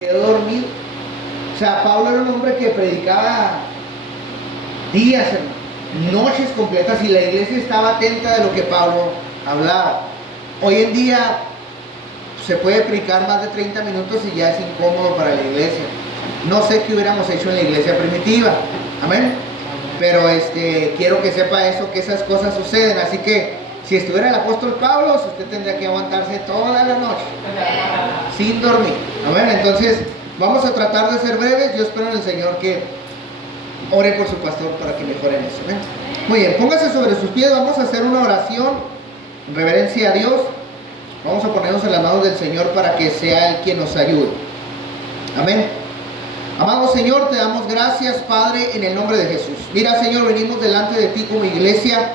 quedó dormido. O sea, Pablo era un hombre que predicaba días, noches completas, y la iglesia estaba atenta de lo que Pablo hablaba. Hoy en día se puede predicar más de 30 minutos y ya es incómodo para la iglesia. No sé qué hubiéramos hecho en la iglesia primitiva. Amén. Pero quiero que sepa eso, que esas cosas suceden. Así que si estuviera el apóstol Pablo, usted tendría que aguantarse toda la noche sin dormir. Amén. Entonces vamos a tratar de ser breves. Yo espero en el Señor que ore por su pastor para que mejore en eso. Amén. Muy bien, póngase sobre sus pies. Vamos a hacer una oración en reverencia a Dios. Vamos a ponernos en las manos del Señor para que sea Él quien nos ayude. Amén. Amado Señor, te damos gracias, Padre, en el nombre de Jesús. Mira, Señor, venimos delante de ti como iglesia.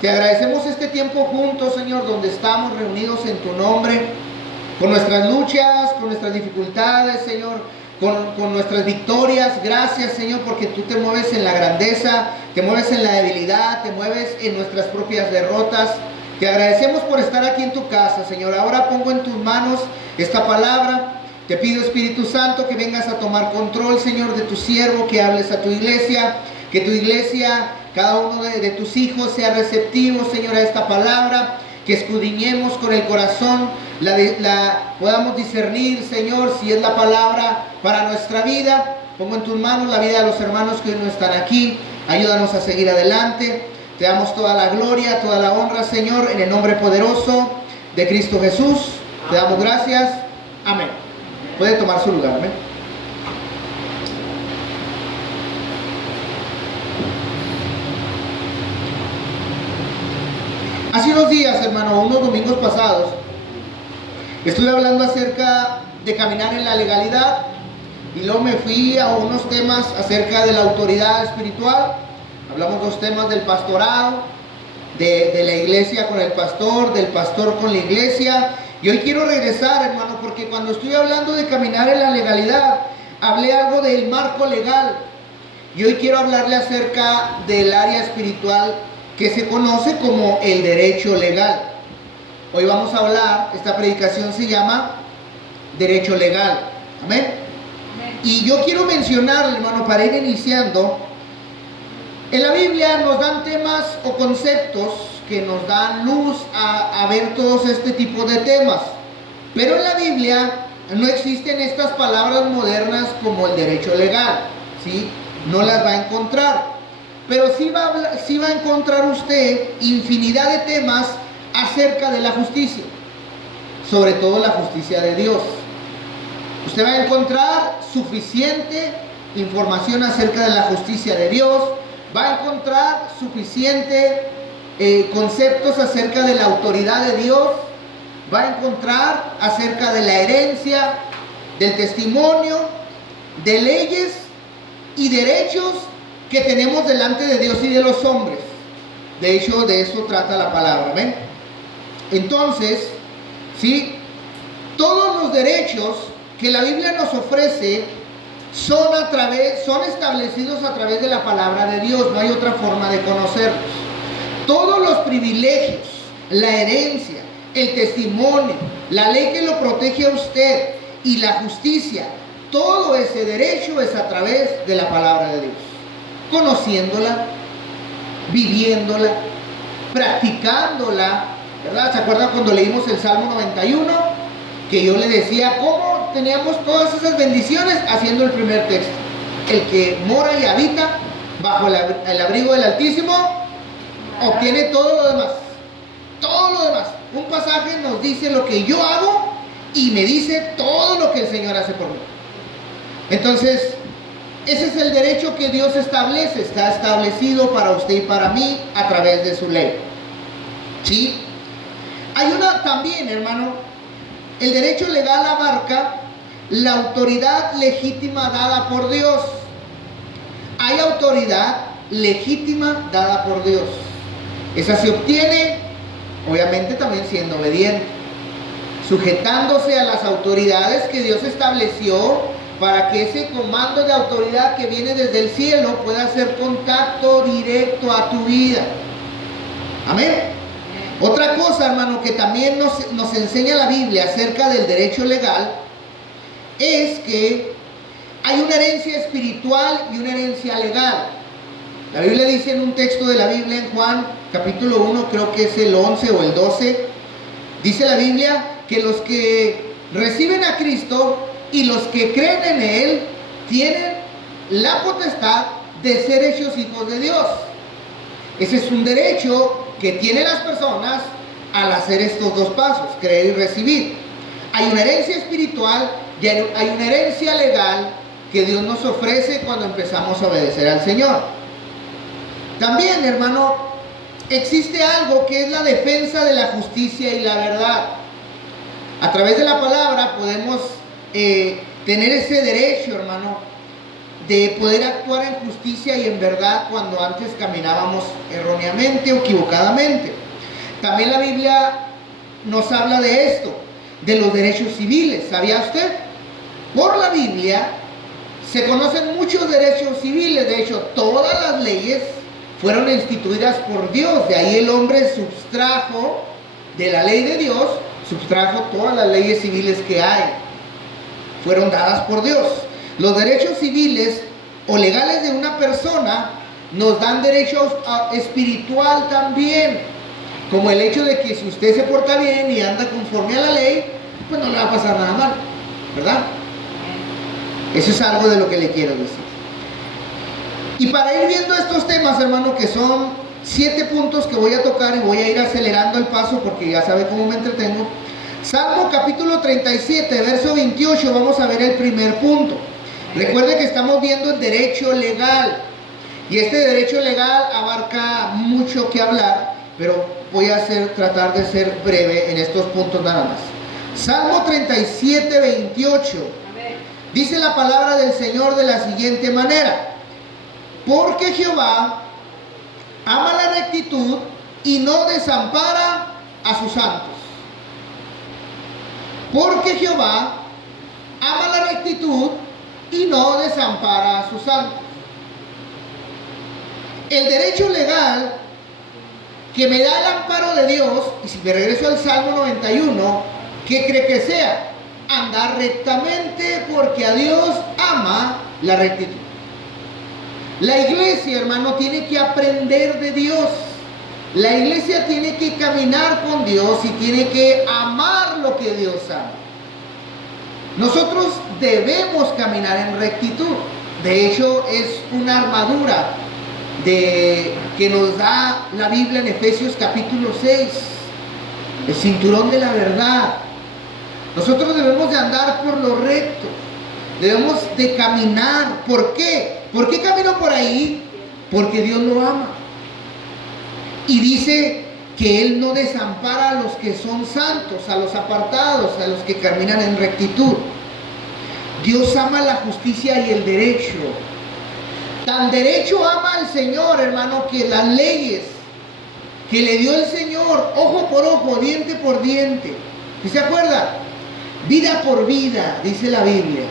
Te agradecemos este tiempo juntos, Señor, donde estamos reunidos en tu nombre, con nuestras luchas, con nuestras dificultades, Señor, con nuestras victorias. Gracias, Señor, porque tú te mueves en la grandeza, te mueves en la debilidad, te mueves en nuestras propias derrotas. Te agradecemos por estar aquí en tu casa, Señor. Ahora pongo en tus manos esta palabra. Te pido, Espíritu Santo, que vengas a tomar control, Señor, de tu siervo, que hables a tu iglesia, que tu iglesia, cada uno de tus hijos sea receptivo, Señor, a esta palabra, que escudriñemos con el corazón, podamos discernir, Señor, si es la palabra para nuestra vida. Pongo en tus manos la vida de los hermanos que hoy no están aquí. Ayúdanos a seguir adelante. Te damos toda la gloria, toda la honra, Señor, en el nombre poderoso de Cristo Jesús. Te damos gracias. Amén. Puede tomar su lugar. Amén. Hace unos días, hermano, unos domingos pasados, estuve hablando acerca de caminar en la legalidad, y luego me fui a unos temas acerca de la autoridad espiritual. Hablamos dos temas del pastorado, de la iglesia con el pastor, del pastor con la iglesia. Y hoy quiero regresar, hermano, porque cuando estuve hablando de caminar en la legalidad, hablé algo del marco legal. Y hoy quiero hablarle acerca del área espiritual que se conoce como el derecho legal. Hoy vamos a hablar, esta predicación se llama derecho legal. Amén. Y yo quiero mencionar, hermano, para ir iniciando, en la Biblia nos dan temas o conceptos que nos dan luz a ver todos este tipo de temas. Pero en la Biblia no existen estas palabras modernas como el derecho legal, ¿sí? No las va a encontrar. Pero sí va a encontrar usted infinidad de temas acerca de la justicia, sobre todo la justicia de Dios. Usted va a encontrar suficiente información acerca de la justicia de Dios. Va a encontrar suficiente conceptos acerca de la autoridad de Dios. Va a encontrar acerca de la herencia, del testimonio, de leyes y derechos que tenemos delante de Dios y de los hombres. De hecho, de eso trata la palabra. ¿Ven? Entonces, ¿sí? Todos los derechos que la Biblia nos ofrece son establecidos a través de la palabra de Dios. No hay otra forma de conocerlos. Todos los privilegios, la herencia, el testimonio, la ley que lo protege a usted y la justicia, todo ese derecho es a través de la palabra de Dios. Conociéndola, viviéndola, practicándola, ¿verdad? ¿Se acuerdan cuando leímos el Salmo 91? Que yo le decía cómo teníamos todas esas bendiciones haciendo el primer texto. El que mora y habita bajo el abrigo del Altísimo obtiene todo lo demás. Todo lo demás. Un pasaje nos dice lo que yo hago y me dice todo lo que el Señor hace por mí. Entonces, ese es el derecho que Dios establece. Está establecido para usted y para mí a través de su ley. ¿Sí? Hay una también, hermano. El derecho legal abarca la autoridad legítima dada por Dios. Hay autoridad legítima dada por Dios. Esa se obtiene, obviamente, también siendo obediente, sujetándose a las autoridades que Dios estableció para que ese comando de autoridad que viene desde el cielo pueda hacer contacto directo a tu vida. Amén. Otra cosa, hermano, que también nos enseña la Biblia acerca del derecho legal es que hay una herencia espiritual y una herencia legal. La Biblia dice en un texto de la Biblia, en Juan capítulo 1, creo que es el 11 o el 12, dice la Biblia que los que reciben a Cristo y los que creen en Él tienen la potestad de ser hechos hijos de Dios. Ese es un derecho que tienen las personas al hacer estos dos pasos, creer y recibir. Hay una herencia espiritual y hay una herencia legal que Dios nos ofrece cuando empezamos a obedecer al Señor. También, hermano, existe algo que es la defensa de la justicia y la verdad. A través de la palabra podemos tener ese derecho, hermano, de poder actuar en justicia y en verdad cuando antes caminábamos erróneamente o equivocadamente. También la Biblia nos habla de esto, de los derechos civiles. ¿Sabía usted? Por la Biblia se conocen muchos derechos civiles. De hecho, todas las leyes fueron instituidas por Dios. De ahí el hombre subtrajo de la ley de Dios, subtrajo todas las leyes civiles que hay. Fueron dadas por Dios. Los derechos civiles o legales de una persona nos dan derechos espiritual también, como el hecho de que si usted se porta bien y anda conforme a la ley, pues no le va a pasar nada mal, ¿verdad? Eso es algo de lo que le quiero decir. Y para ir viendo estos temas, hermano, que son 7 puntos que voy a tocar y voy a ir acelerando el paso porque ya sabe cómo me entretengo. Salmo capítulo 37, verso 28, vamos a ver el primer punto. Recuerde que estamos viendo el derecho legal. Y este derecho legal abarca mucho que hablar, pero voy a tratar de ser breve en estos puntos nada más. Salmo 37, 28. Dice la palabra del Señor de la siguiente manera: porque Jehová ama la rectitud y no desampara a sus santos. Porque Jehová ama la rectitud y no desampara a sus santos. El derecho legal que me da el amparo de Dios, y si me regreso al Salmo 91, ¿qué cree que sea? Andar rectamente, porque a Dios ama la rectitud. La iglesia, hermano, tiene que aprender de Dios. La iglesia tiene que caminar con Dios y tiene que amar lo que Dios ama. Nosotros debemos caminar en rectitud. De hecho, es una armadura que nos da la Biblia en Efesios capítulo 6. El cinturón de la verdad. Nosotros debemos de andar por lo recto. Debemos de caminar. ¿Por qué? ¿Por qué camino por ahí? Porque Dios lo ama. Y dice que Él no desampara a los que son santos, a los apartados, a los que caminan en rectitud. Dios ama la justicia y el derecho. Tan derecho ama al Señor, hermano, que las leyes que le dio el Señor, ojo por ojo, diente por diente. ¿Sí se acuerda? Vida por vida, dice la Biblia.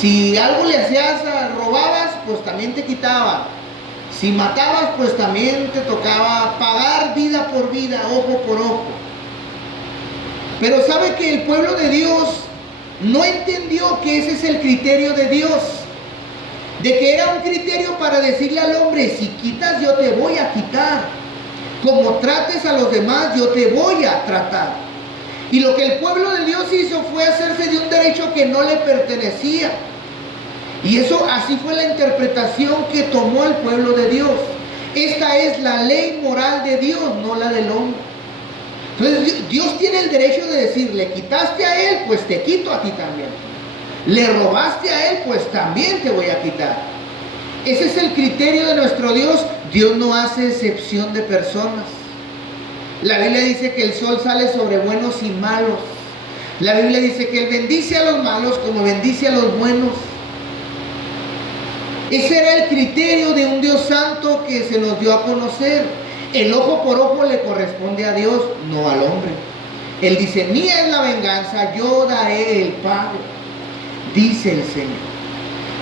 Si algo le hacías, robabas, pues también te quitaba. Si matabas, pues también te tocaba pagar vida por vida, ojo por ojo. Pero sabe que el pueblo de Dios no entendió que ese es el criterio de Dios. De que era un criterio para decirle al hombre: si quitas, yo te voy a quitar. Como trates a los demás, yo te voy a tratar. Y lo que el pueblo de Dios hizo fue hacerse de un derecho que no le pertenecía. Y eso, así fue la interpretación que tomó el pueblo de Dios. Esta es la ley moral de Dios, no la del hombre. Entonces Dios tiene el derecho de decir: le quitaste a él, pues te quito a ti también. Le robaste a él, pues también te voy a quitar. Ese es el criterio de nuestro Dios. Dios no hace excepción de personas. La Biblia dice que el sol sale sobre buenos y malos. La Biblia dice que Él bendice a los malos como bendice a los buenos. Ese era el criterio de un Dios santo que se nos dio a conocer. El ojo por ojo le corresponde a Dios, no al hombre. Él dice: mía es la venganza, yo daré el pago, dice el Señor.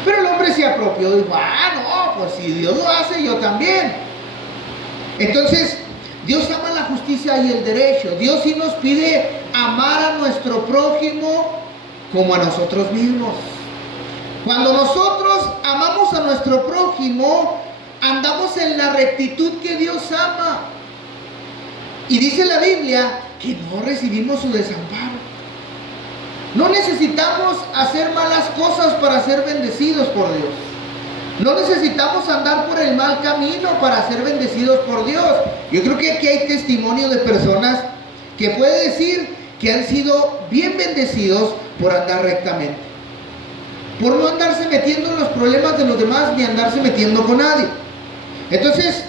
Pero el hombre se apropió y dijo: no, pues si Dios lo hace, yo también. Entonces, Dios ama la justicia y el derecho. Dios sí nos pide amar a nuestro prójimo como a nosotros mismos. Cuando nosotros amamos a nuestro prójimo, andamos en la rectitud que Dios ama. Y dice la Biblia que no recibimos su desamparo. No necesitamos hacer malas cosas para ser bendecidos por Dios. No necesitamos andar por el mal camino para ser bendecidos por Dios. Yo creo que aquí hay testimonio de personas que puede decir que han sido bien bendecidos por andar rectamente, por no andarse metiendo en los problemas de los demás ni andarse metiendo con nadie. Entonces,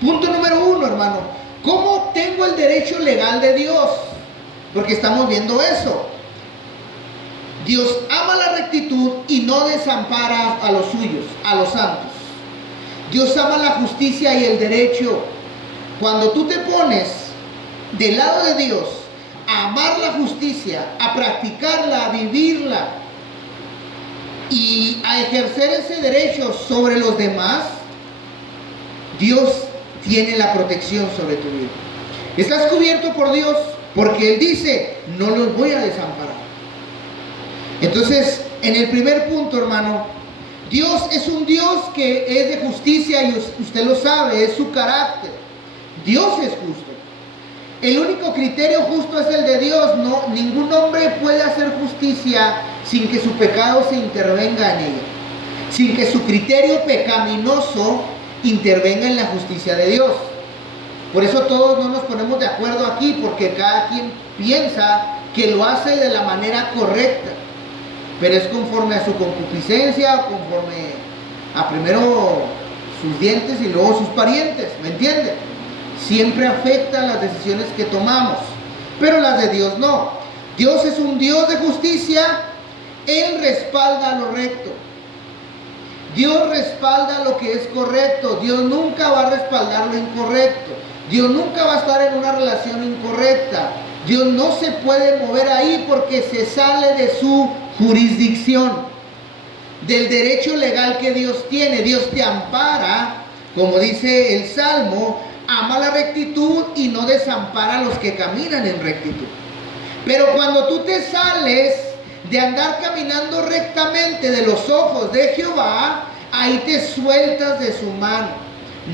punto número 1, hermano: ¿cómo tengo el derecho legal de Dios? Porque estamos viendo eso. Dios ama la rectitud y no desampara a los suyos, a los santos. Dios ama la justicia y el derecho. Cuando tú te pones del lado de Dios, a amar la justicia, a practicarla, a vivirla y a ejercer ese derecho sobre los demás, Dios tiene la protección sobre tu vida. Estás cubierto por Dios porque Él dice: no los voy a desamparar. Entonces, en el primer punto, hermano, Dios es un Dios que es de justicia y usted lo sabe, es su carácter. Dios es justo. El único criterio justo es el de Dios. No, ningún hombre puede hacer justicia sin que su pecado se intervenga en ella, sin que su criterio pecaminoso intervenga en la justicia de Dios. Por eso todos no nos ponemos de acuerdo aquí, porque cada quien piensa que lo hace de la manera correcta, pero es conforme a su concupiscencia, conforme a primero sus dientes y luego sus parientes, ¿me entiende? Siempre afecta las decisiones que tomamos, pero las de Dios no. Dios es un Dios de justicia. Él respalda lo recto. Dios respalda lo que es correcto. Dios nunca va a respaldar lo incorrecto. Dios nunca va a estar en una relación incorrecta. Dios no se puede mover ahí porque se sale de su jurisdicción, del derecho legal que Dios tiene. Dios te ampara, como dice el Salmo: ama la rectitud y no desampara a los que caminan en rectitud. Pero cuando tú te sales de andar caminando rectamente de los ojos de Jehová, ahí te sueltas de su mano.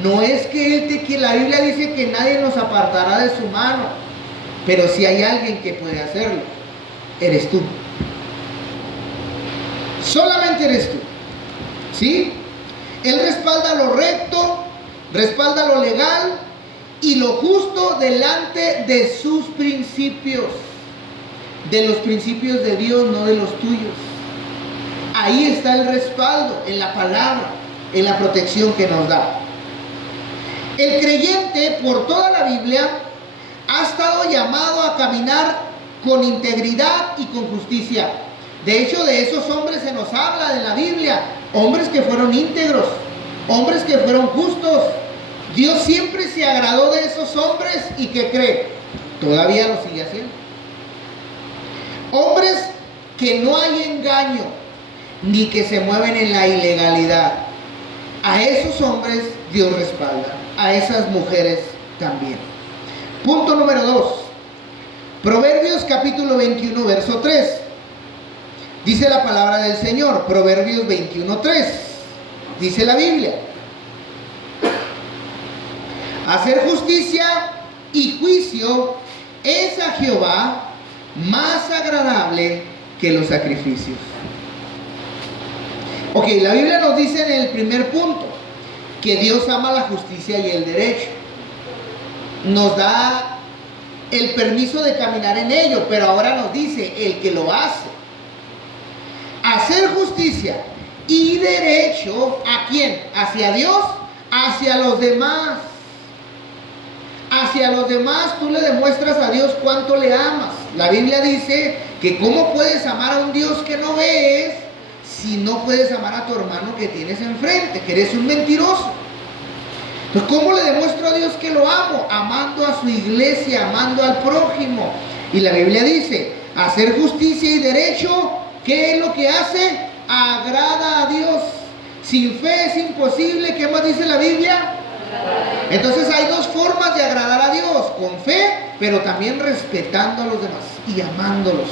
No es que la Biblia dice que nadie nos apartará de su mano, pero si hay alguien que puede hacerlo, eres tú. Solamente eres tú, ¿sí? Él respalda lo recto, respalda lo legal y lo justo delante de sus principios, de los principios de Dios, no de los tuyos. Ahí está el respaldo, en la palabra, en la protección que nos da. El creyente, por toda la Biblia, ha estado llamado a caminar con integridad y con justicia. De hecho, de esos hombres se nos habla en la Biblia, hombres que fueron íntegros, hombres que fueron justos. Dios siempre se agradó de esos hombres y ¿qué cree? Todavía lo sigue haciendo. Hombres que no hay engaño ni que se mueven en la ilegalidad. A esos hombres Dios respalda, a esas mujeres también. Punto número 2. Proverbios capítulo 21, verso 3. Dice la palabra del Señor, Proverbios 21:3. Dice la Biblia: hacer justicia y juicio es a Jehová más agradable que los sacrificios. Ok, la Biblia nos dice en el primer punto que Dios ama la justicia y el derecho. Nos da el permiso de caminar en ello, pero ahora nos dice el que lo hace. Hacer justicia y derecho, ¿a quién? ¿Hacia Dios? Hacia los demás. Hacia los demás tú le demuestras a Dios cuánto le amas. La Biblia dice que cómo puedes amar a un Dios que no ves si no puedes amar a tu hermano que tienes enfrente, que eres un mentiroso. Entonces, ¿cómo le demuestro a Dios que lo amo? Amando a su iglesia, amando al prójimo. Y la Biblia dice, hacer justicia y derecho, ¿qué es lo que hace? Agrada a Dios. Sin fe es imposible. ¿Qué más dice la Biblia? Entonces hay dos formas de agradar a Dios: con fe, pero también respetando a los demás y amándolos.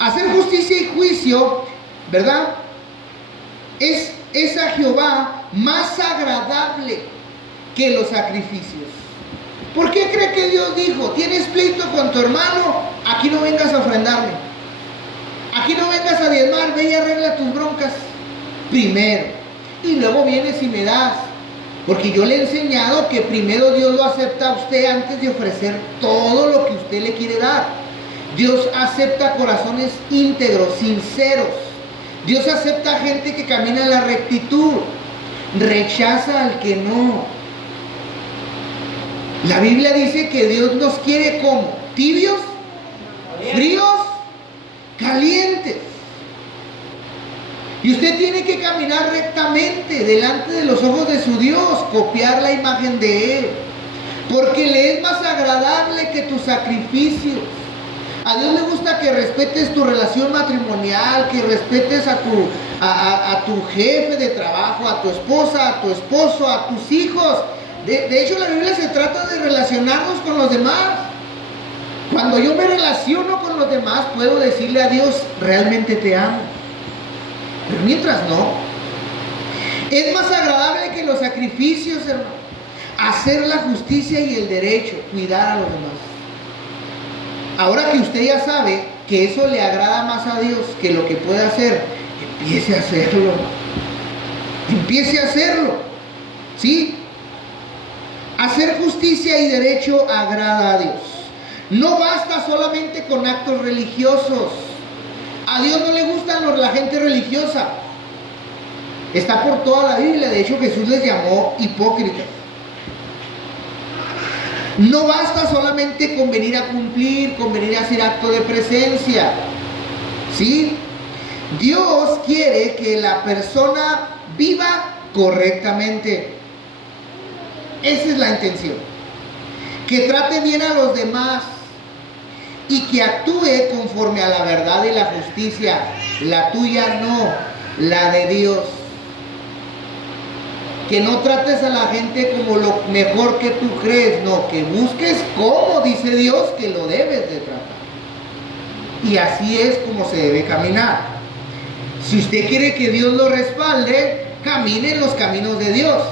Hacer justicia y juicio, ¿verdad? Es a Jehová más agradable que los sacrificios. ¿Por qué cree que Dios dijo: tienes pleito con tu hermano? Aquí no vengas a ofrendarme. Aquí no vengas a diezmar, ve y arregla tus broncas primero. Y luego vienes y me das. Porque yo le he enseñado que primero Dios lo acepta a usted antes de ofrecer todo lo que usted le quiere dar. Dios acepta corazones íntegros, sinceros. Dios acepta gente que camina en la rectitud. Rechaza al que no. La Biblia dice que Dios nos quiere como tibios, fríos, calientes. Y usted tiene que caminar rectamente delante de los ojos de su Dios, copiar la imagen de Él, porque le es más agradable que tus sacrificios. A Dios le gusta que respetes tu relación matrimonial, que respetes a tu jefe de trabajo, a tu esposa, a tu esposo, a tus hijos. De hecho, la Biblia se trata de relacionarnos con los demás. Cuando yo me relaciono con los demás, puedo decirle a Dios: realmente te amo. Pero mientras no, es más agradable que los sacrificios, hermano, hacer la justicia y el derecho, cuidar a los demás. Ahora que usted ya sabe que eso le agrada más a Dios que lo que puede hacer, empiece a hacerlo. Empiece a hacerlo. ¿Sí? Hacer justicia y derecho agrada a Dios. No basta solamente con actos religiosos. A Dios no le gustan la gente religiosa. Está por toda la Biblia. De hecho, Jesús les llamó hipócritas. No basta solamente con venir a cumplir, con venir a hacer acto de presencia. ¿Sí? Dios quiere que la persona viva correctamente. Esa es la intención. Que trate bien a los demás y que actúe conforme a la verdad y la justicia. La tuya no, la de Dios. Que no trates a la gente como lo mejor que tú crees, no, que busques cómo dice Dios que lo debes de tratar. Y así es como se debe caminar. Si usted quiere que Dios lo respalde, camine en los caminos de Dios.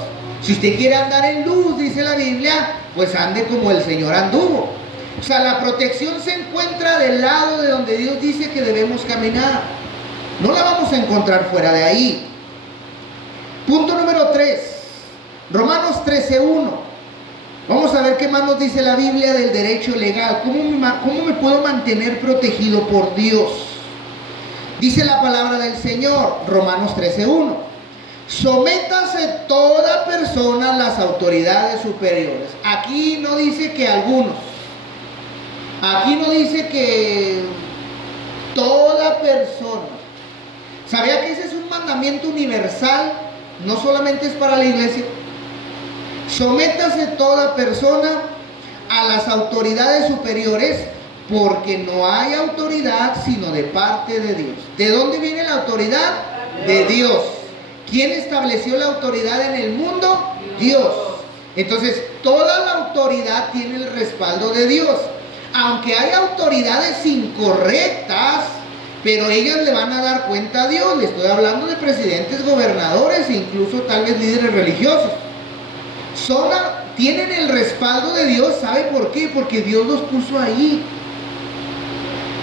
Si usted quiere andar en luz, dice la Biblia, pues ande como el Señor anduvo. O sea, la protección se encuentra del lado de donde Dios dice que debemos caminar. No la vamos a encontrar fuera de ahí. Punto número 3. Romanos 13:1. Vamos a ver qué más nos dice la Biblia del derecho legal. ¿Cómo me puedo mantener protegido por Dios? Dice la palabra del Señor, Romanos 13:1. Sométase toda persona a las autoridades superiores. Aquí no dice que algunos. Aquí no dice que toda persona. ¿Sabía que ese es un mandamiento universal? No solamente es para la iglesia. Sométase toda persona a las autoridades superiores, porque no hay autoridad sino de parte de Dios. ¿De dónde viene la autoridad? De Dios. ¿Quién estableció la autoridad en el mundo? Dios. Entonces, toda la autoridad tiene el respaldo de Dios. Aunque hay autoridades incorrectas, pero ellas le van a dar cuenta a Dios. Le estoy hablando de presidentes, gobernadores e incluso tal vez líderes religiosos. Tienen el respaldo de Dios. ¿Sabe por qué? Porque Dios los puso ahí.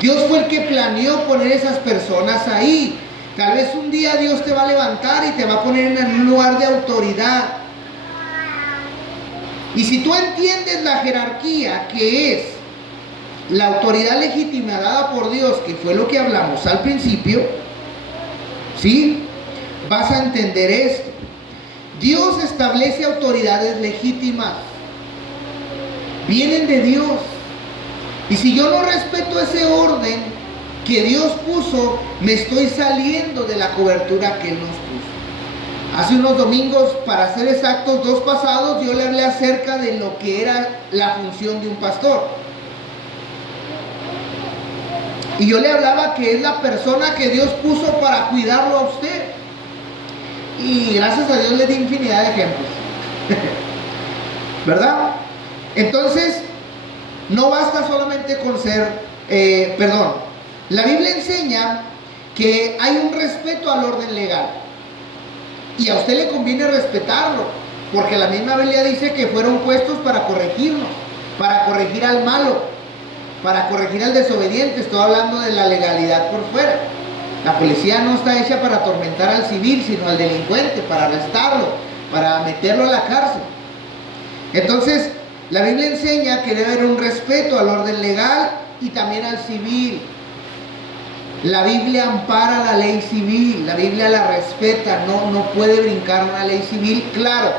Dios fue el que planeó poner esas personas ahí. Tal vez un día Dios te va a levantar y te va a poner en un lugar de autoridad. Y si tú entiendes la jerarquía que es la autoridad legítima dada por Dios, que fue lo que hablamos al principio, ¿sí? Vas a entender esto. Dios establece autoridades legítimas. Vienen de Dios. Y si yo no respeto ese orden que Dios puso, me estoy saliendo de la cobertura que Él nos puso. Hace unos domingos, para ser exactos, 2 pasados, yo le hablé acerca de lo que era la función de un pastor. Y yo le hablaba que es la persona que Dios puso para cuidarlo a usted. Y gracias a Dios le di infinidad de ejemplos. ¿Verdad? Entonces, no basta solamente con ser, La Biblia enseña que hay un respeto al orden legal. Y a usted le conviene respetarlo, porque la misma Biblia dice que fueron puestos para corregirnos, para corregir al malo, para corregir al desobediente. Estoy hablando de la legalidad por fuera. La policía no está hecha para atormentar al civil, sino al delincuente, para arrestarlo, para meterlo a la cárcel. Entonces, la Biblia enseña que debe haber un respeto al orden legal y también al civil. La Biblia ampara la ley civil, la Biblia la respeta, no puede brincar una ley civil, claro,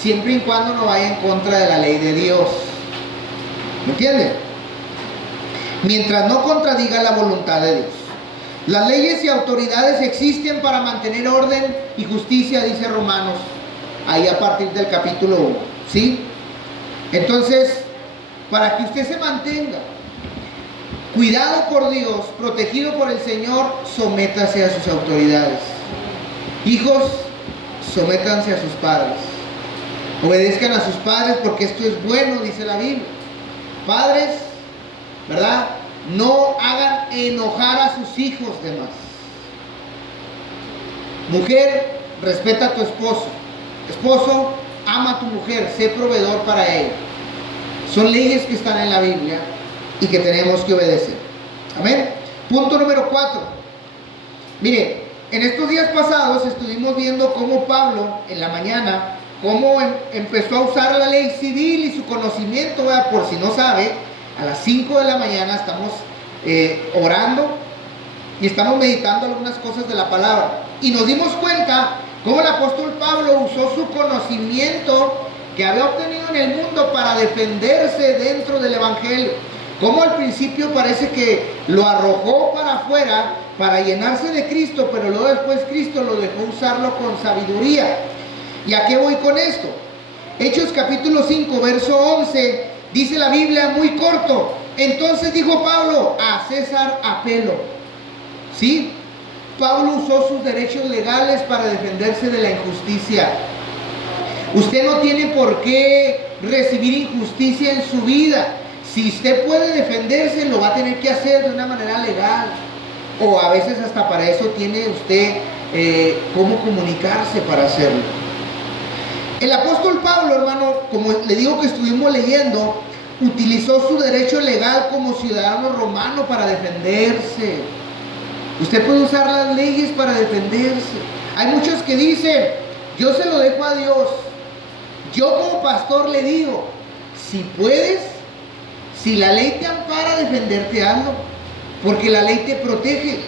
siempre y cuando no vaya en contra de la ley de Dios. ¿Me entienden? Mientras no contradiga la voluntad de Dios. Las leyes y autoridades existen para mantener orden y justicia, dice Romanos, ahí a partir del capítulo 1, ¿sí? Entonces, para que usted se mantenga cuidado por Dios, protegido por el Señor, sométase a sus autoridades. Hijos, sométanse a sus padres. Obedezcan a sus padres porque esto es bueno, dice la Biblia. Padres, ¿verdad? No hagan enojar a sus hijos de más. Mujer, respeta a tu esposo. Esposo, ama a tu mujer, sé proveedor para ella. Son leyes que están en la Biblia y que tenemos que obedecer. Amén. Punto número 4. Mire, en estos días pasados estuvimos viendo cómo Pablo en la mañana, cómo empezó a usar la ley civil y su conocimiento, ¿verdad? Por si no sabe, a las 5 de la mañana estamos orando y estamos meditando algunas cosas de la palabra. Y nos dimos cuenta cómo el apóstol Pablo usó su conocimiento que había obtenido en el mundo para defenderse dentro del evangelio. Como al principio parece que lo arrojó para afuera para llenarse de Cristo, pero luego después Cristo lo dejó usarlo con sabiduría. ¿Y a qué voy con esto? Hechos capítulo 5, verso 11, dice la Biblia muy corto. Entonces dijo Pablo, a César apelo. ¿Sí? Pablo usó sus derechos legales para defenderse de la injusticia. Usted no tiene por qué recibir injusticia en su vida. Si usted puede defenderse, lo va a tener que hacer de una manera legal. O a veces hasta para eso tiene usted cómo comunicarse para hacerlo. El apóstol Pablo, hermano, como le digo que estuvimos leyendo, utilizó su derecho legal como ciudadano romano para defenderse. Usted puede usar las leyes para defenderse. Hay muchos que dicen, yo se lo dejo a Dios. Yo como pastor le digo, si puedes, si la ley te ampara a defenderte, hazlo, porque la ley te protege.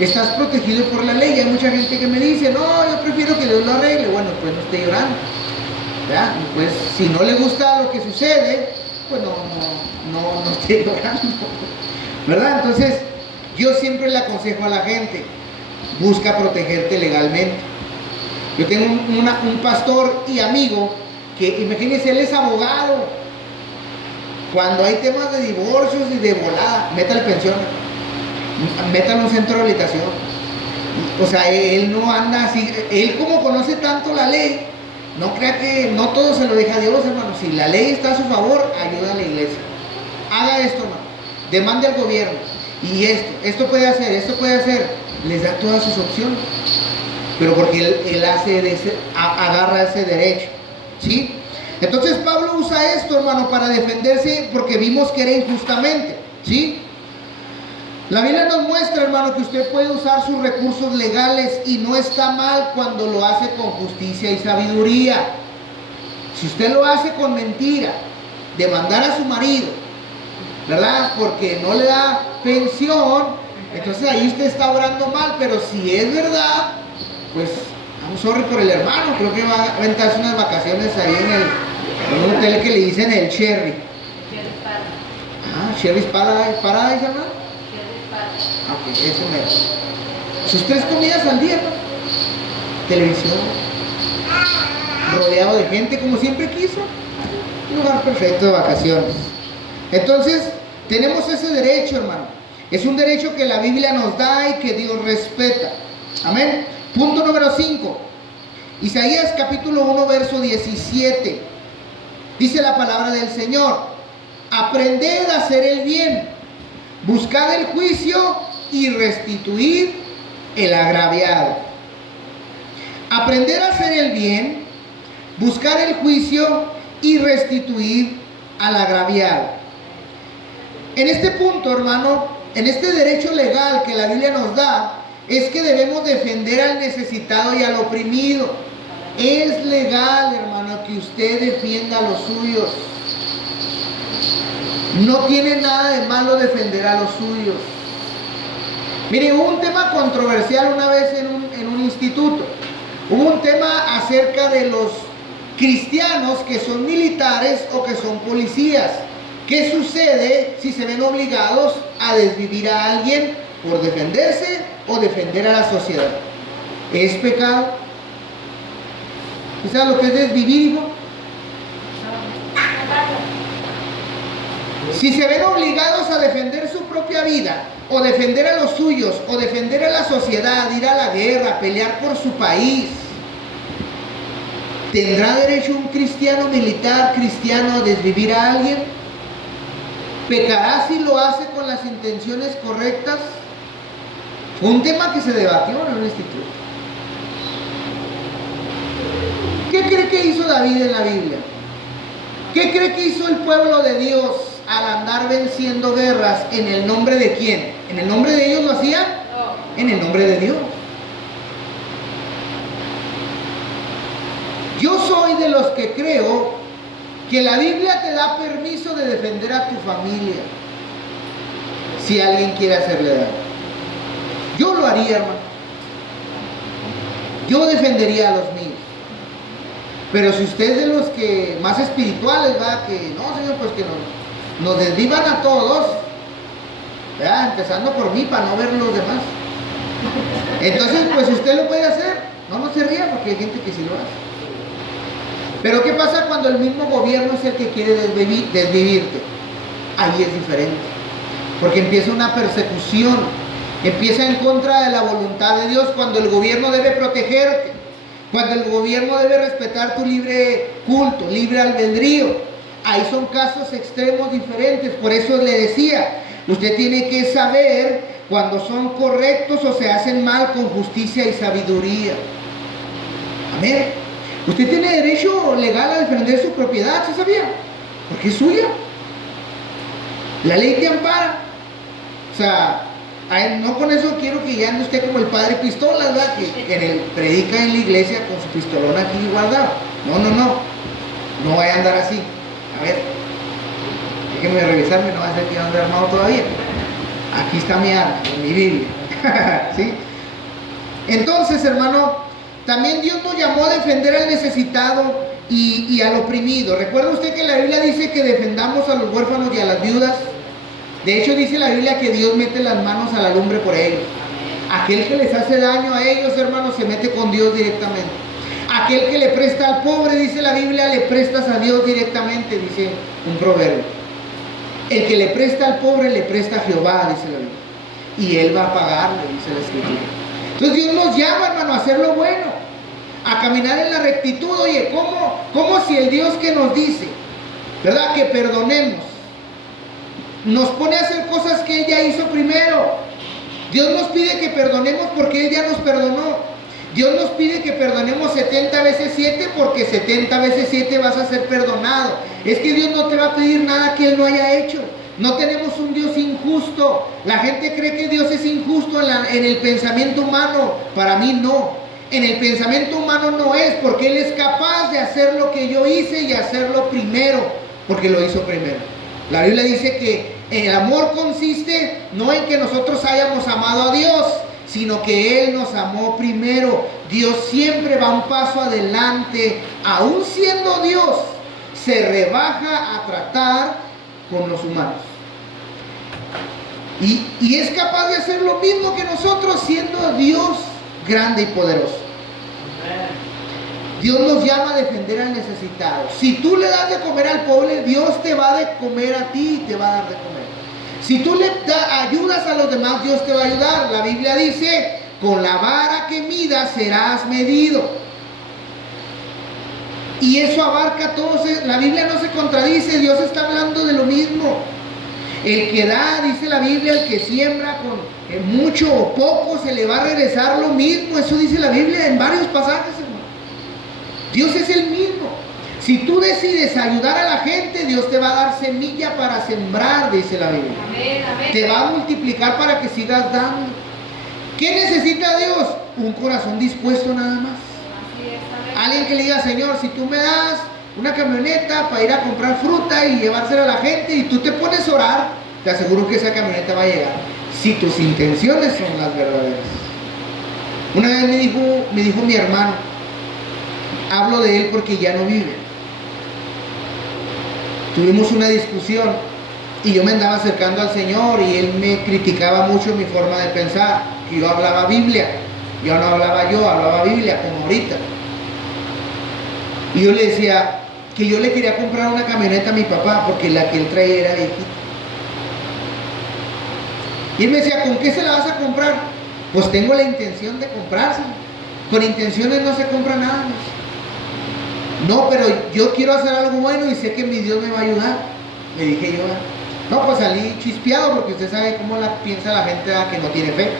Estás protegido por la ley. Hay mucha gente que me dice, no, yo prefiero que Dios lo arregle. Bueno, pues no esté llorando, ¿verdad? Pues si no le gusta lo que sucede, pues no esté llorando, ¿verdad? Entonces, yo siempre le aconsejo a la gente, busca protegerte legalmente. Yo tengo un pastor y amigo que, imagínense, él es abogado. Cuando hay temas de divorcios y de volada, métale pensión, métale un centro de rehabilitación. O sea, él no anda así. Él, como conoce tanto la ley, no crea que no todo se lo deja a Dios, hermano. Si la ley está a su favor, ayuda a la iglesia. Haga esto, hermano. Demande al gobierno. Y esto puede hacer. Les da todas sus opciones. Pero porque él agarra ese derecho, ¿sí? Entonces Pablo usa esto, hermano, para defenderse, porque vimos que era injustamente, ¿sí? La Biblia nos muestra, hermano, que usted puede usar sus recursos legales y no está mal cuando lo hace con justicia y sabiduría. Si usted lo hace con mentira, demandar a su marido, ¿verdad? Porque no le da pensión, entonces ahí usted está obrando mal. Pero si es verdad, pues I'm sorry por el hermano, creo que va a aventarse unas vacaciones ahí en un hotel que le dicen el Cherry. Cherry's Paradise, hermano. Ok, eso me. Sus 3 comidas al día, ¿no? Televisión, rodeado de gente como siempre quiso. Un lugar perfecto de vacaciones. Entonces, tenemos ese derecho, hermano. Es un derecho que la Biblia nos da y que Dios respeta. Amén. Punto número 5. Isaías capítulo 1, verso 17. Dice la palabra del Señor: aprended a hacer el bien, buscad el juicio y restituir el agraviado. Aprender a hacer el bien, buscar el juicio y restituir al agraviado. En este punto, hermano, en este derecho legal que la Biblia nos da, es que debemos defender al necesitado y al oprimido. Es legal, hermano, que usted defienda a los suyos. No tiene nada de malo defender a los suyos. Mire, hubo un tema controversial una vez en un instituto. Hubo un tema acerca de los cristianos que son militares o que son policías. ¿Qué sucede si se ven obligados a desvivir a alguien por defenderse o defender a la sociedad? ¿Es pecado? ¿Sabes lo que es desvivir, hijo? Si se ven obligados a defender su propia vida, o defender a los suyos, o defender a la sociedad, ir a la guerra, pelear por su país, ¿tendrá derecho un cristiano militar, cristiano, a desvivir a alguien? ¿Pecará si lo hace con las intenciones correctas? Fue un tema que se debatió en un instituto. ¿Qué cree que hizo David en la Biblia? ¿Qué cree que hizo el pueblo de Dios al andar venciendo guerras? ¿En el nombre de quién? ¿En el nombre de ellos lo hacían? No. En el nombre de Dios. Yo soy de los que creo que la Biblia te da permiso de defender a tu familia si alguien quiere hacerle daño. Yo lo haría, hermano. Yo defendería a los míos. Pero si usted es de los que más espirituales, va, que no, Señor, pues que nos desvivan a todos, ¿verdad? Empezando por mí para no ver los demás. Entonces, pues usted lo puede hacer. No se ría porque hay gente que sí lo hace. Pero ¿qué pasa cuando el mismo gobierno es el que quiere desvivirte? Ahí es diferente. Porque empieza una persecución. Empieza en contra de la voluntad de Dios, cuando el gobierno debe protegerte. Cuando el gobierno debe respetar tu libre culto, libre albedrío. Ahí son casos extremos diferentes. Por eso le decía, usted tiene que saber cuando son correctos o se hacen mal con justicia y sabiduría. Amén. Usted tiene derecho legal a defender su propiedad, ¿sí sabía? Porque es suya. La ley te ampara. O sea, no con eso quiero que ya ande usted como el padre pistolas, ¿verdad? Que predica en la iglesia con su pistolón aquí guardado. No vaya a andar así. A ver, déjenme revisarme, no va a ser que ande armado todavía. Aquí está mi arma, mi Biblia. ¿Sí? Entonces, hermano, también Dios nos llamó a defender al necesitado y al oprimido. ¿Recuerda usted que la Biblia dice que defendamos a los huérfanos y a las viudas? De hecho, dice la Biblia que Dios mete las manos a la lumbre por ellos. Aquel que les hace daño a ellos, hermanos, se mete con Dios directamente. Aquel que le presta al pobre, dice la Biblia, le prestas a Dios directamente, dice un proverbio. El que le presta al pobre, le presta a Jehová, dice la Biblia. Y Él va a pagarle, dice la Escritura. Entonces Dios nos llama, hermano, a hacer lo bueno, a caminar en la rectitud. Oye, ¿cómo si el Dios que nos dice, ¿verdad?, que perdonemos, nos pone a hacer cosas que Él ya hizo primero? Dios nos pide que perdonemos porque Él ya nos perdonó. Dios nos pide que perdonemos 70 veces 7 porque 70 veces 7 vas a ser perdonado. Es que Dios no te va a pedir nada que Él no haya hecho. No tenemos un Dios injusto. La gente cree que Dios es injusto en el pensamiento humano. Para mí no. En el pensamiento humano no es, porque Él es capaz de hacer lo que yo hice y hacerlo primero, porque lo hizo primero. La Biblia dice que el amor consiste no en que nosotros hayamos amado a Dios, sino que Él nos amó primero. Dios siempre va un paso adelante. Aún siendo Dios, se rebaja a tratar con los humanos. Y es capaz de hacer lo mismo que nosotros, siendo Dios grande y poderoso. Dios nos llama a defender al necesitado. Si tú le das de comer al pobre, Dios te va a dar de comer a ti y te va a dar de comer. Si tú le ayudas a los demás, Dios te va a ayudar. La Biblia dice, con la vara que midas serás medido. Y eso abarca todo. La Biblia no se contradice, Dios está hablando de lo mismo. El que da, dice la Biblia, el que siembra mucho o poco se le va a regresar lo mismo. Eso dice la Biblia en varios pasajes, hermano. Dios es el mismo. Si tú decides ayudar a la gente, Dios te va a dar semilla para sembrar, dice la Biblia. Amén, amén. Te va a multiplicar para que sigas dando. ¿Qué necesita Dios? Un corazón dispuesto nada más. Así es, amén. Alguien que le diga: Señor, si tú me das una camioneta para ir a comprar fruta y llevársela a la gente, y tú te pones a orar, te aseguro que esa camioneta va a llegar, si tus intenciones son las verdaderas. Una vez me dijo mi hermano, hablo de él porque ya no vive. Tuvimos una discusión y yo me andaba acercando al Señor y él me criticaba mucho mi forma de pensar, que yo hablaba Biblia. Yo no hablaba yo, hablaba Biblia como ahorita. Y yo le decía que yo le quería comprar una camioneta a mi papá porque la que él traía era viejita. Y él me decía: ¿con qué se la vas a comprar? Pues tengo la intención de comprársela. Con intenciones no se compra nada. No, pero yo quiero hacer algo bueno y sé que mi Dios me va a ayudar. Le dije yo. No, pues salí chispeado porque usted sabe cómo piensa la gente que no tiene fe.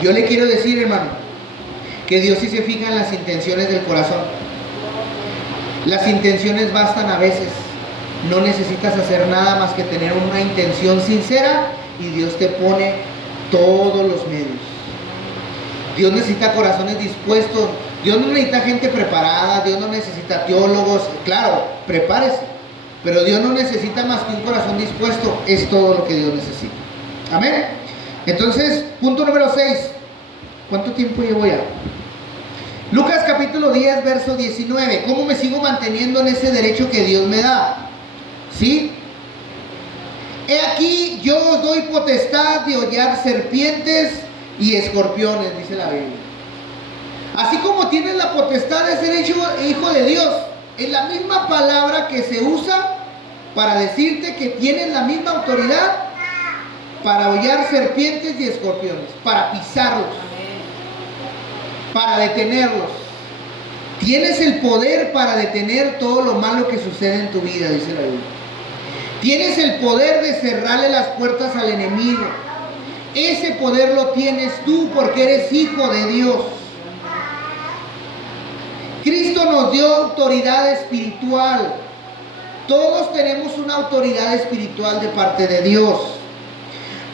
Yo le quiero decir, hermano, que Dios sí se fija en las intenciones del corazón. Las intenciones bastan a veces. No necesitas hacer nada más que tener una intención sincera y Dios te pone todos los medios. Dios necesita corazones dispuestos. Dios no necesita gente preparada. Dios no necesita teólogos. Claro, prepárese. Pero Dios no necesita más que un corazón dispuesto. Es todo lo que Dios necesita. Amén. Entonces, punto número 6. ¿Cuánto tiempo llevo ya? Lucas capítulo 10, verso 19. ¿Cómo me sigo manteniendo en ese derecho que Dios me da? ¿Sí? He aquí, yo os doy potestad de hollar serpientes y escorpiones, dice la Biblia. Así como tienes la potestad de ser hecho hijo de Dios, es la misma palabra que se usa para decirte que tienes la misma autoridad para hollar serpientes y escorpiones, para pisarlos, para detenerlos. Tienes el poder para detener todo lo malo que sucede en tu vida, dice la Biblia. Tienes el poder de cerrarle las puertas al enemigo. Ese poder lo tienes tú porque eres hijo de Dios. Cristo nos dio autoridad espiritual. Todos tenemos una autoridad espiritual de parte de Dios.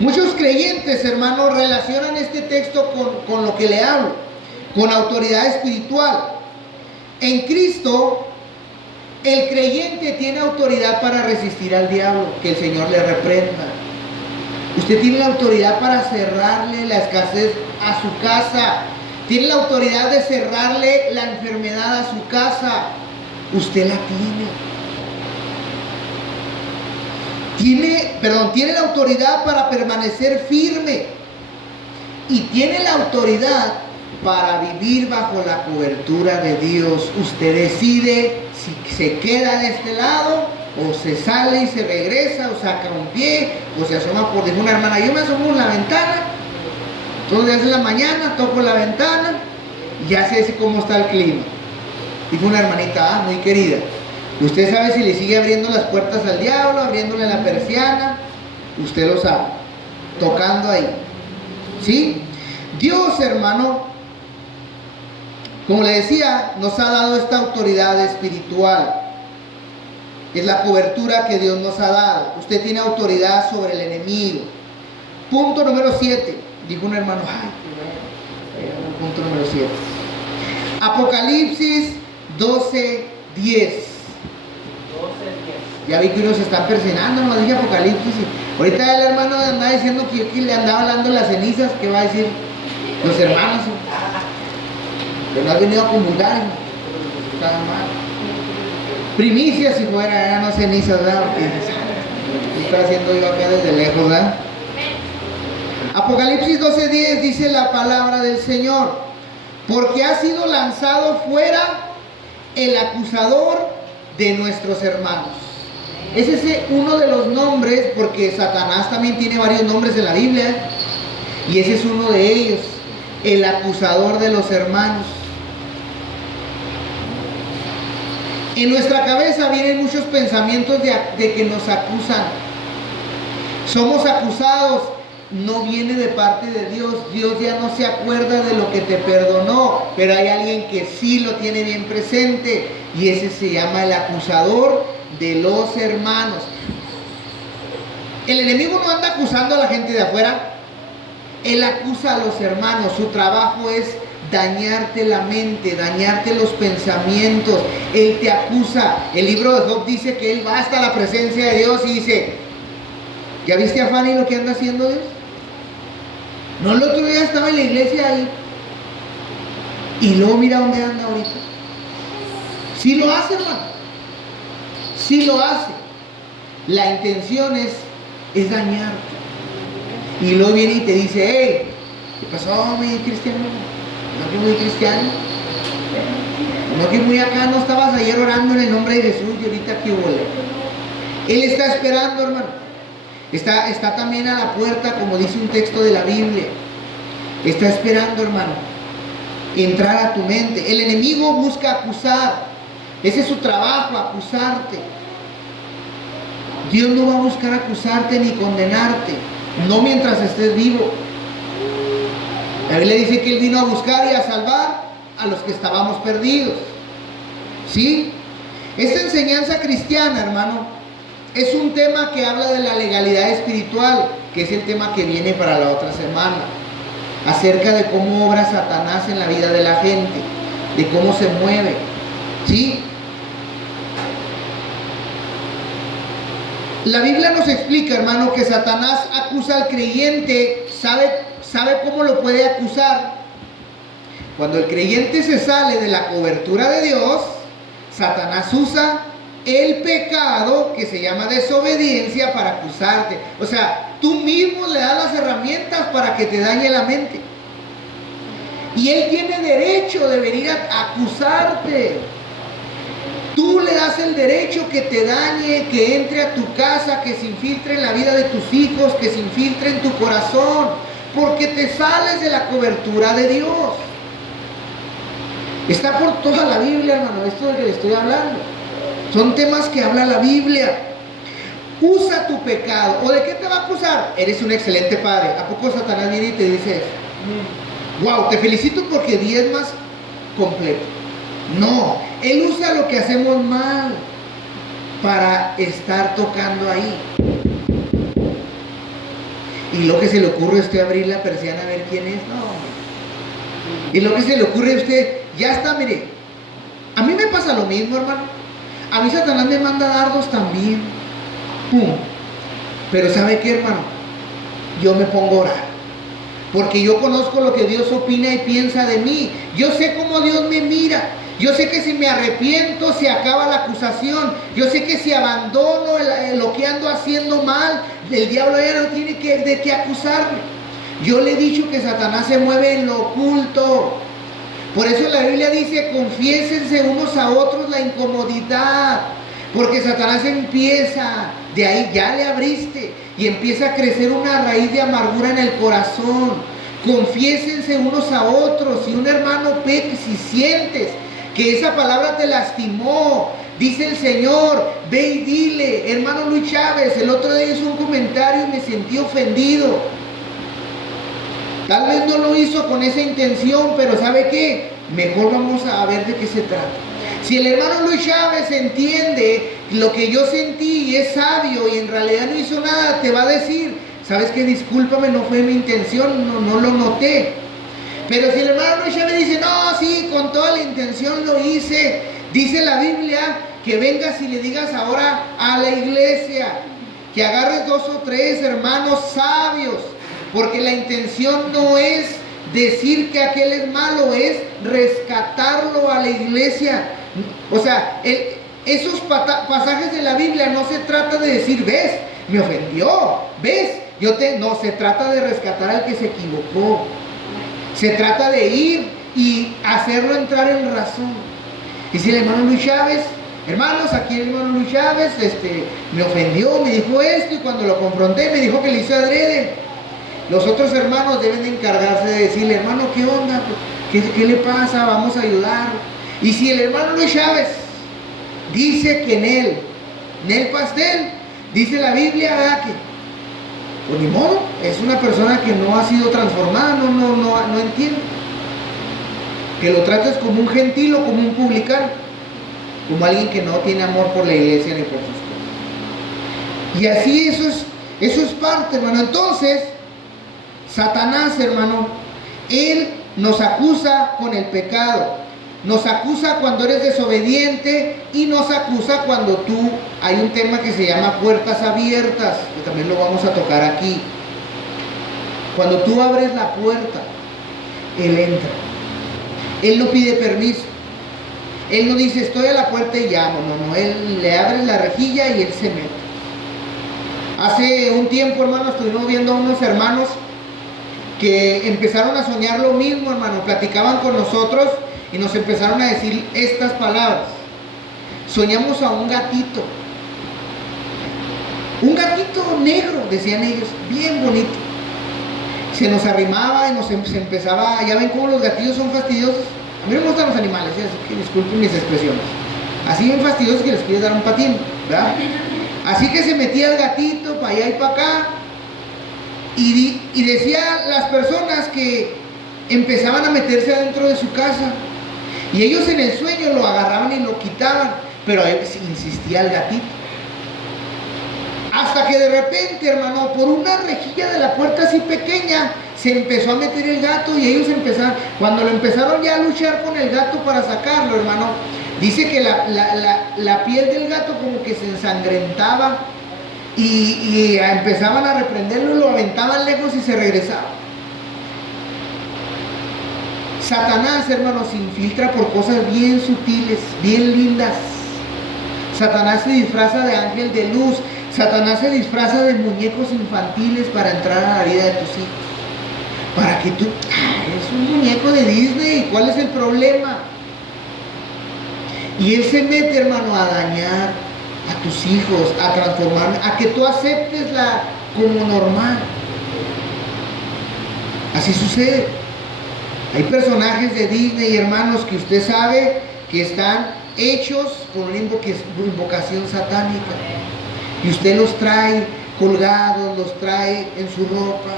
Muchos creyentes, hermanos, relacionan este texto con lo que le hablo, con autoridad espiritual. En Cristo, el creyente tiene autoridad para resistir al diablo, que el Señor le reprenda. Usted tiene la autoridad para cerrarle la escasez a su casa. Tiene la autoridad de cerrarle la enfermedad a su casa. Usted la tiene. Tiene la autoridad para permanecer firme. Y tiene la autoridad para vivir bajo la cobertura de Dios. Usted decide si se queda de este lado, o se sale y se regresa, o saca un pie, o se asoma por... Dijo una hermana: yo me asomo en la ventana, todos los días en la mañana, toco la ventana, y ya sé cómo está el clima. Dijo una hermanita: muy querida, usted sabe si le sigue abriendo las puertas al diablo, abriéndole la persiana, usted lo sabe, tocando ahí. ¿Sí? Dios, hermano, como le decía, nos ha dado esta autoridad espiritual. Es la cobertura que Dios nos ha dado. Usted tiene autoridad sobre el enemigo. Punto número 7. Dijo un hermano: punto número 7. Apocalipsis 12:10. Ya vi que unos se están persinando, no dije Apocalipsis. Ahorita el hermano andaba diciendo que le andaba hablando las cenizas. ¿Qué va a decir los hermanos? Que no has venido a comulgar, está mal. Primicias si fuera, eran no cenizas, ¿verdad? Porque ¿qué estoy haciendo yo acá desde lejos, verdad? Apocalipsis 12:10 dice la palabra del Señor: porque ha sido lanzado fuera el acusador de nuestros hermanos. Ese es uno de los nombres, porque Satanás también tiene varios nombres en la Biblia, y ese es uno de ellos, el acusador de los hermanos. En nuestra cabeza vienen muchos pensamientos de que nos acusan. somos acusados, no viene de parte de Dios. Dios ya no se acuerda de lo que te perdonó, pero hay alguien que sí lo tiene bien presente, y ese se llama el acusador de los hermanos. El enemigo no anda acusando a la gente de afuera, él acusa a los hermanos. Su trabajo es dañarte la mente, dañarte los pensamientos. Él te acusa. El libro de Job dice que él va hasta la presencia de Dios y dice: ¿ya viste a Fanny lo que anda haciendo Dios? No, el otro día estaba en la iglesia ahí, y luego mira dónde anda ahorita. Sí lo hace, hermano, sí lo hace. La intención es dañarte. Y luego viene y te dice: hey, ¿qué pasó, mi cristiano? ¿No que muy cristiano? ¿No que muy acá? ¿No estabas ayer orando en el nombre de Jesús y ahorita qué huele? Él está esperando, hermano. Está también a la puerta, como dice un texto de la Biblia. Está esperando, hermano, entrar a tu mente. El enemigo busca acusar. Ese es su trabajo, acusarte. Dios no va a buscar acusarte ni condenarte, no mientras estés vivo. La Biblia dice que Él vino a buscar y a salvar a los que estábamos perdidos. ¿Sí? Esta enseñanza cristiana, hermano, es un tema que habla de la legalidad espiritual, que es el tema que viene para la otra semana, acerca de cómo obra Satanás en la vida de la gente, de cómo se mueve. ¿Sí? La Biblia nos explica, hermano, que Satanás acusa al creyente. ¿Sabe cómo lo puede acusar? Cuando el creyente se sale de la cobertura de Dios, Satanás usa el pecado, que se llama desobediencia, para acusarte. O sea, tú mismo le das las herramientas para que te dañe la mente. Y él tiene derecho de venir a acusarte. Tú le das el derecho que te dañe, que entre a tu casa, que se infiltre en la vida de tus hijos, que se infiltre en tu corazón, porque te sales de la cobertura de Dios. Está por toda la Biblia, hermano, esto de que le estoy hablando. Son temas que habla la Biblia. Usa tu pecado. ¿O de qué te va a acusar? Eres un excelente padre. ¿A poco Satanás viene y te dice eso? Wow, te felicito porque diezmas completo. No, él usa lo que hacemos mal para estar tocando ahí. Y lo que se le ocurre a usted abrir la persiana a ver quién es. No. Y lo que se le ocurre a usted, ya está, mire. A mí me pasa lo mismo, hermano. A mí Satanás me manda dardos también. ¡Pum! Pero ¿sabe qué, hermano? Yo me pongo a orar. Porque yo conozco lo que Dios opina y piensa de mí. Yo sé cómo Dios me mira. Yo sé que si me arrepiento se acaba la acusación. Yo sé que si abandono lo que ando haciendo mal, el diablo ya no tiene de qué acusarme. Yo le he dicho que Satanás se mueve en lo oculto. Por eso la Biblia dice: confiésense unos a otros la incomodidad. Porque Satanás empieza, de ahí ya le abriste, y empieza a crecer una raíz de amargura en el corazón. Confiésense unos a otros. Si un hermano peca, si sientes que esa palabra te lastimó, dice el Señor, ve y dile. Hermano Luis Chávez, el otro día hizo un comentario y me sentí ofendido. Tal vez no lo hizo con esa intención, pero ¿sabe qué? Mejor vamos a ver de qué se trata. Si el hermano Luis Chávez entiende lo que yo sentí y es sabio y en realidad no hizo nada, te va a decir: ¿sabes qué? Discúlpame, no fue mi intención, no lo noté. Pero si el hermano Luis Chávez dice: no, sí, con toda la intención lo hice, dice la Biblia que vengas y le digas ahora a la iglesia, que agarres 2 o 3 hermanos sabios, porque la intención no es decir que aquel es malo, es rescatarlo a la iglesia. O sea, esos pasajes de la Biblia no se trata de decir: ves, me ofendió, ves, no, se trata de rescatar al que se equivocó. Se trata de ir y hacerlo entrar en razón. Y si el hermano Luis Chávez, hermanos, aquí el hermano Luis Chávez me ofendió, me dijo esto, y cuando lo confronté me dijo que le hizo adrede. Los otros hermanos deben de encargarse de decirle: hermano, ¿qué onda? ¿Qué le pasa? Vamos a ayudarlo. Y si el hermano Luis Chávez dice que en el pastel, dice la Biblia, ¿verdad? Pues ni modo, es una persona que no ha sido transformada, no entiende. Que lo trates como un gentil o como un publicano, como alguien que no tiene amor por la iglesia ni por sus cosas. Y así eso es parte, hermano. Entonces, Satanás, hermano, él nos acusa con el pecado. Nos acusa cuando eres desobediente y nos acusa cuando hay un tema que se llama puertas abiertas, que también lo vamos a tocar aquí. Cuando tú abres la puerta, él entra. Él no pide permiso. Él no dice estoy a la puerta y llamo. No, él le abre la rejilla y él se mete. Hace un tiempo, hermano, estuvimos viendo a unos hermanos que empezaron a soñar lo mismo, hermano. Platicaban con nosotros y nos empezaron a decir estas palabras. Soñamos a un gatito negro, decían ellos, bien bonito. Se nos arrimaba y se empezaba, ya ven cómo los gatillos son fastidiosos. A mí no me gustan los animales, así que disculpen mis expresiones. Así bien fastidiosos que les quieres dar un patín, ¿verdad? Así que se metía el gatito para allá y para acá. Y decía las personas que empezaban a meterse adentro de su casa. Y ellos en el sueño lo agarraban y lo quitaban, pero ahí insistía el gatito. Hasta que de repente, hermano, por una rejilla de la puerta así pequeña, se empezó a meter el gato y ellos cuando lo empezaron ya a luchar con el gato para sacarlo, hermano, dice que la piel del gato como que se ensangrentaba y empezaban a reprenderlo, lo aventaban lejos y se regresaban. Satanás, hermano, se infiltra por cosas bien sutiles, bien lindas. Satanás se disfraza de ángel de luz. Satanás se disfraza de muñecos infantiles para entrar a la vida de tus hijos. Para que tú, es un muñeco de Disney, ¿cuál es el problema? Y él se mete, hermano, a dañar a tus hijos, a transformar, a que tú aceptes como normal. Así sucede. Hay personajes de Disney, hermanos, que usted sabe que están hechos con una invocación satánica. Y usted los trae colgados, los trae en su ropa.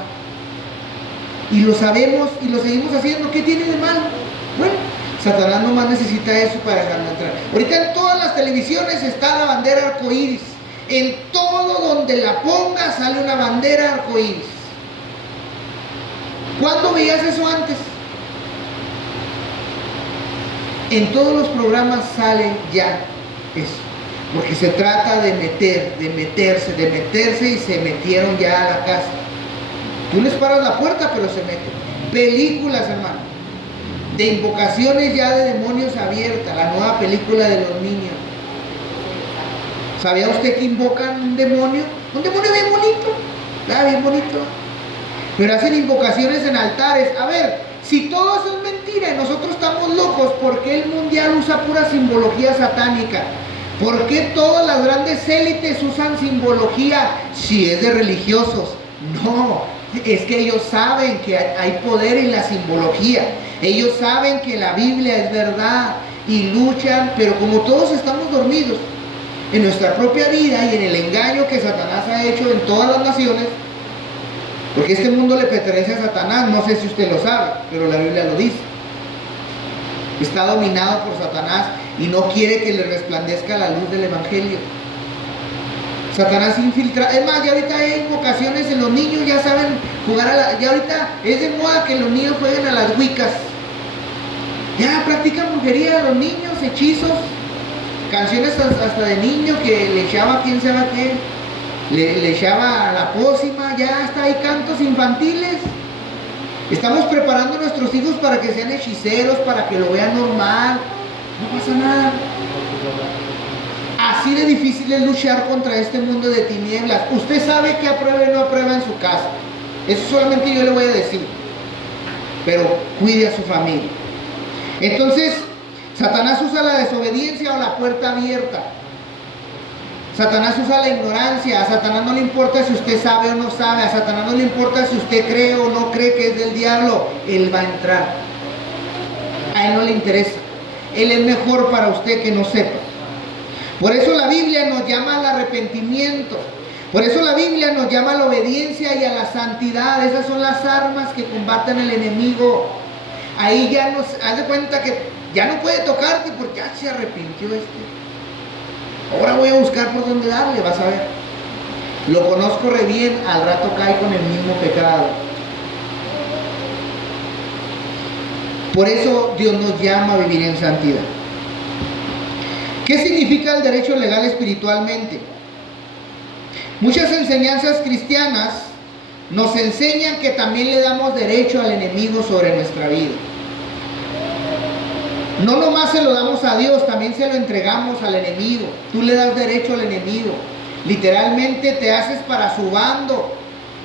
Y lo sabemos y lo seguimos haciendo. ¿Qué tiene de malo? Bueno, Satanás nomás necesita eso para dejarlo entrar. Ahorita en todas las televisiones está la bandera arcoíris. En todo donde la ponga sale una bandera arcoíris. ¿Cuándo veías eso antes? En todos los programas sale ya eso. Porque se trata de meterse y se metieron ya a la casa. Tú les paras la puerta, pero se meten. Películas, hermano, de invocaciones ya de demonios abiertas, la nueva película de los niños. ¿Sabía usted que invocan un demonio? Un demonio bien bonito, ¿verdad? Bien bonito. Pero hacen invocaciones en altares. A ver, si todo eso es mentira y nosotros estamos locos, ¿por qué el mundial usa pura simbología satánica? ¿Por qué todas las grandes élites usan simbología si es de religiosos? No, es que ellos saben que hay poder en la simbología. Ellos saben que la Biblia es verdad y luchan, pero como todos estamos dormidos en nuestra propia vida y en el engaño que Satanás ha hecho en todas las naciones, porque este mundo le pertenece a Satanás, no sé si usted lo sabe, pero la Biblia lo dice. Está dominado por Satanás y no quiere que le resplandezca la luz del Evangelio. Satanás infiltra. Es más, ya ahorita hay invocaciones en los niños, ya saben jugar ya ahorita es de moda que los niños jueguen a las wiccas. Ya practican brujería a los niños, hechizos, canciones hasta de niño que le echaba quién sabe qué, le echaba la pócima, ya hasta hay cantos infantiles. Estamos preparando a nuestros hijos para que sean hechiceros, para que lo vean normal. No pasa nada. Así de difícil es luchar contra este mundo de tinieblas. Usted sabe que aprueba y no aprueba en su casa. Eso solamente yo le voy a decir. Pero cuide a su familia. Entonces, Satanás usa la desobediencia o la puerta abierta. Satanás usa la ignorancia. A Satanás no le importa si usted sabe o no sabe. A Satanás no le importa si usted cree o no cree que es del diablo. Él va a entrar. A él no le interesa. Él es mejor para usted que no sepa. Por eso la Biblia nos llama al arrepentimiento. Por eso la Biblia nos llama a la obediencia y a la santidad. Esas son las armas que combaten al enemigo. Ahí ya nos haz de cuenta que ya no puede tocarte porque ya se arrepintió Ahora voy a buscar por dónde darle, vas a ver. Lo conozco re bien, al rato cae con el mismo pecado. Por eso Dios nos llama a vivir en santidad. ¿Qué significa el derecho legal espiritualmente? Muchas enseñanzas cristianas nos enseñan que también le damos derecho al enemigo sobre nuestra vida. No nomás se lo damos a Dios, también se lo entregamos al enemigo. Tú le das derecho al enemigo. Literalmente te haces para su bando,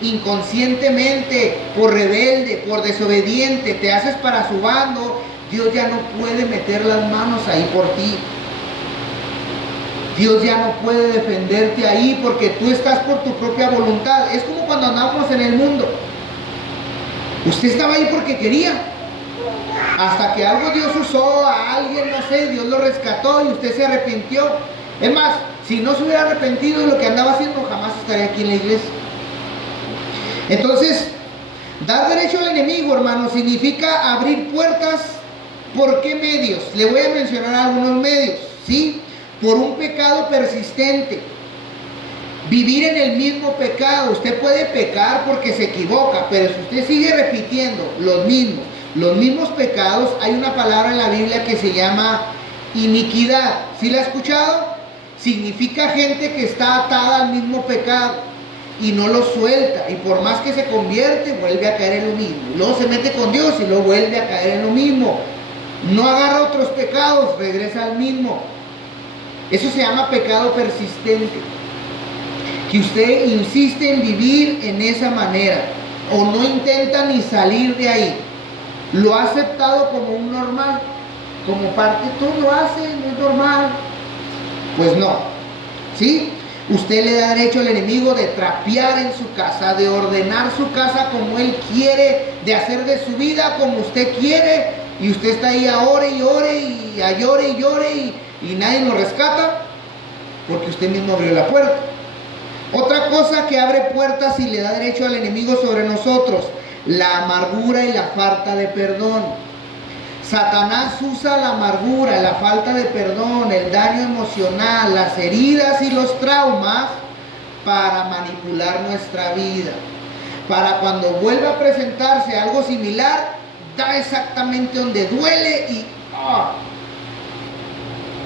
inconscientemente, por rebelde, por desobediente, te haces para su bando. Dios ya no puede meter las manos ahí por ti. Dios ya no puede defenderte ahí porque tú estás por tu propia voluntad. Es como cuando andamos en el mundo. Usted estaba ahí porque quería. Hasta que algo Dios usó a alguien, no sé, Dios lo rescató y usted se arrepintió. Es más, si no se hubiera arrepentido de lo que andaba haciendo, jamás estaría aquí en la iglesia. Entonces, dar derecho al enemigo, hermano, significa abrir puertas. ¿Por qué medios? Le voy a mencionar algunos medios, ¿sí? Por un pecado persistente. Vivir en el mismo pecado. Usted puede pecar porque se equivoca, pero si usted sigue repitiendo los mismos pecados, hay una palabra en la Biblia que se llama iniquidad. ¿Sí la ha escuchado? Significa gente que está atada al mismo pecado y no lo suelta, y por más que se convierte, vuelve a caer en lo mismo. Luego se mete con Dios y luego vuelve a caer en lo mismo. No agarra otros pecados, regresa al mismo. Eso se llama pecado persistente. Que usted insiste en vivir en esa manera o no intenta ni salir de ahí. Lo ha aceptado como un normal, como parte, todo lo hace, no es normal. Pues no, ¿sí? Usted le da derecho al enemigo de trapear en su casa, de ordenar su casa como él quiere, de hacer de su vida como usted quiere, y usted está ahí a ore y ore, y a llore y llore, y nadie lo rescata, porque usted mismo abrió la puerta. Otra cosa que abre puertas y le da derecho al enemigo sobre nosotros: la amargura y la falta de perdón. Satanás usa la amargura, la falta de perdón, el daño emocional, las heridas y los traumas para manipular nuestra vida. Para cuando vuelva a presentarse algo similar, da exactamente donde duele y...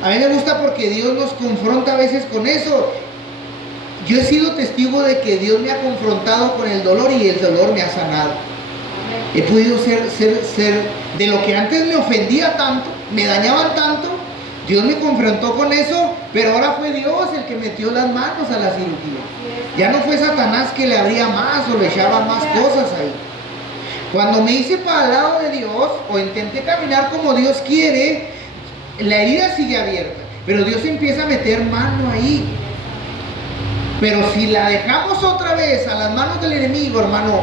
A mí me gusta porque Dios nos confronta a veces con eso. Yo he sido testigo de que Dios me ha confrontado con el dolor y el dolor me ha sanado. He podido ser de lo que antes me ofendía tanto, me dañaban tanto. Dios me confrontó con eso, pero ahora fue Dios el que metió las manos a la cirugía. Ya no fue Satanás que le abría más o le echaba más cosas ahí. Cuando me hice para el lado de Dios o intenté caminar como Dios quiere, la herida sigue abierta, pero Dios empieza a meter mano ahí. Pero si la dejamos otra vez a las manos del enemigo, hermano,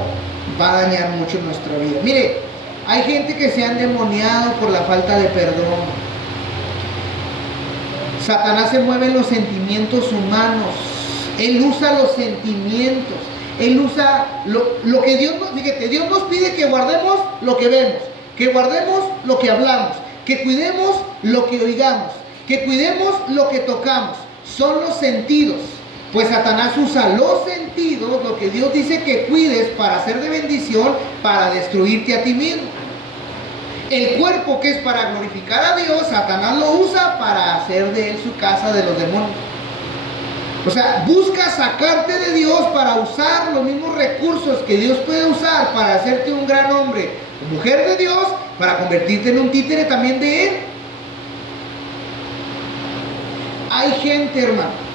va a dañar mucho nuestra vida. Mire, hay gente que se ha endemoniado por la falta de perdón. Satanás se mueve en los sentimientos humanos. Él usa los sentimientos. Él usa lo que Dios nos... Fíjate, Dios nos pide que guardemos lo que vemos, que guardemos lo que hablamos, que cuidemos lo que oigamos, que cuidemos lo que tocamos. Son los sentidos. Pues Satanás usa los sentidos, lo que Dios dice que cuides, para hacer de bendición, para destruirte a ti mismo. El cuerpo, que es para glorificar a Dios, Satanás lo usa para hacer de él su casa de los demonios. O sea, busca sacarte de Dios para usar los mismos recursos que Dios puede usar para hacerte un gran hombre o mujer de Dios, para convertirte en un títere también de él. Hay gente, hermano,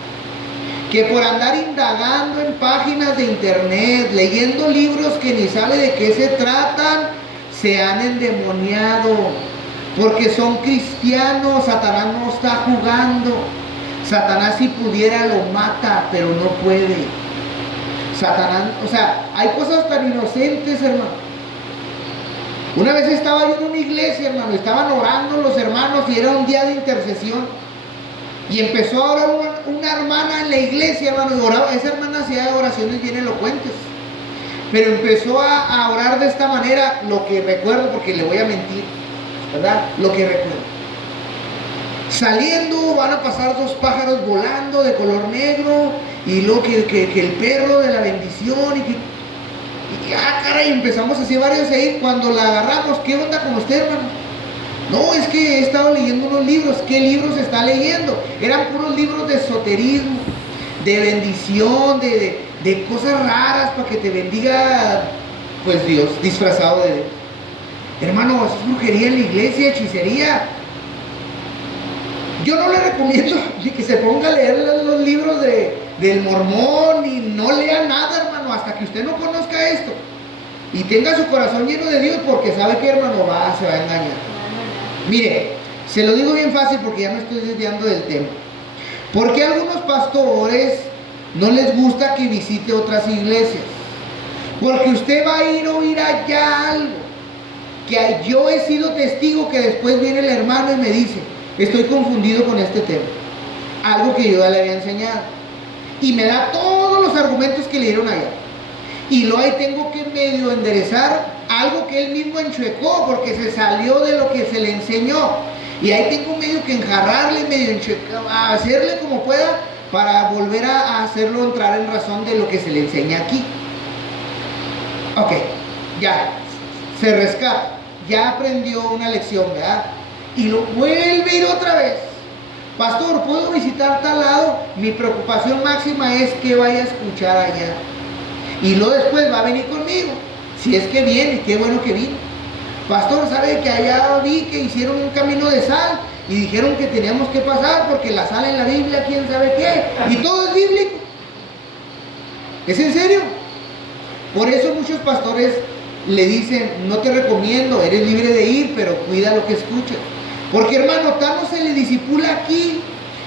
que por andar indagando en páginas de internet, leyendo libros que ni sabe de qué se tratan, se han endemoniado, porque son cristianos. Satanás no está jugando. Satanás, si pudiera, lo mata, pero no puede. Satanás, o sea, hay cosas tan inocentes, hermano. Una vez estaba yo en una iglesia, hermano, estaban orando los hermanos y era un día de intercesión. Y empezó a orar una hermana en la iglesia, hermano, y oraba. Esa hermana hacía oraciones bien elocuentes. Pero empezó a orar de esta manera, lo que recuerdo, porque le voy a mentir, ¿verdad? Lo que recuerdo. Saliendo van a pasar dos pájaros volando de color negro, y luego que el perro de la bendición, caray, empezamos así varios ahí. Cuando la agarramos, ¿qué onda con usted, hermano? No, es que he estado leyendo unos libros. ¿Qué libros está leyendo? Eran puros libros de esoterismo, de bendición, de cosas raras para que te bendiga, pues Dios, disfrazado de Dios. Hermano, eso es brujería en la iglesia, hechicería. Yo no le recomiendo que se ponga a leer los libros del mormón, y no lea nada, hermano, hasta que usted no conozca esto y tenga su corazón lleno de Dios, porque sabe que, hermano, se va a engañar. Mire, se lo digo bien fácil porque ya me estoy desviando del tema. ¿Por qué a algunos pastores no les gusta que visite otras iglesias? Porque usted va a ir a oír allá algo que yo he sido testigo, que después viene el hermano y me dice: estoy confundido con este tema, algo que yo ya le había enseñado, y me da todos los argumentos que le dieron allá, y luego ahí tengo que medio enderezar algo que él mismo enchuecó porque se salió de lo que se le enseñó, y ahí tengo medio que enjarrarle, medio enchuecar, a hacerle como pueda para volver a hacerlo entrar en razón de lo que se le enseña aquí. Ok, ya se rescata, ya aprendió una lección, ¿verdad? Y lo vuelve a ir otra vez. Pastor, ¿puedo visitar tal lado? Mi preocupación máxima es que vaya a escuchar allá, y luego después va a venir conmigo. Si es que viene, qué bueno que vino. Pastor, ¿sabe que allá vi que hicieron un camino de sal y dijeron que teníamos que pasar porque la sal en la Biblia, quién sabe qué? Y todo es bíblico. ¿Es en serio? Por eso muchos pastores le dicen: no te recomiendo, eres libre de ir, pero cuida lo que escuchas. Porque, hermano, tanto se le disipula aquí,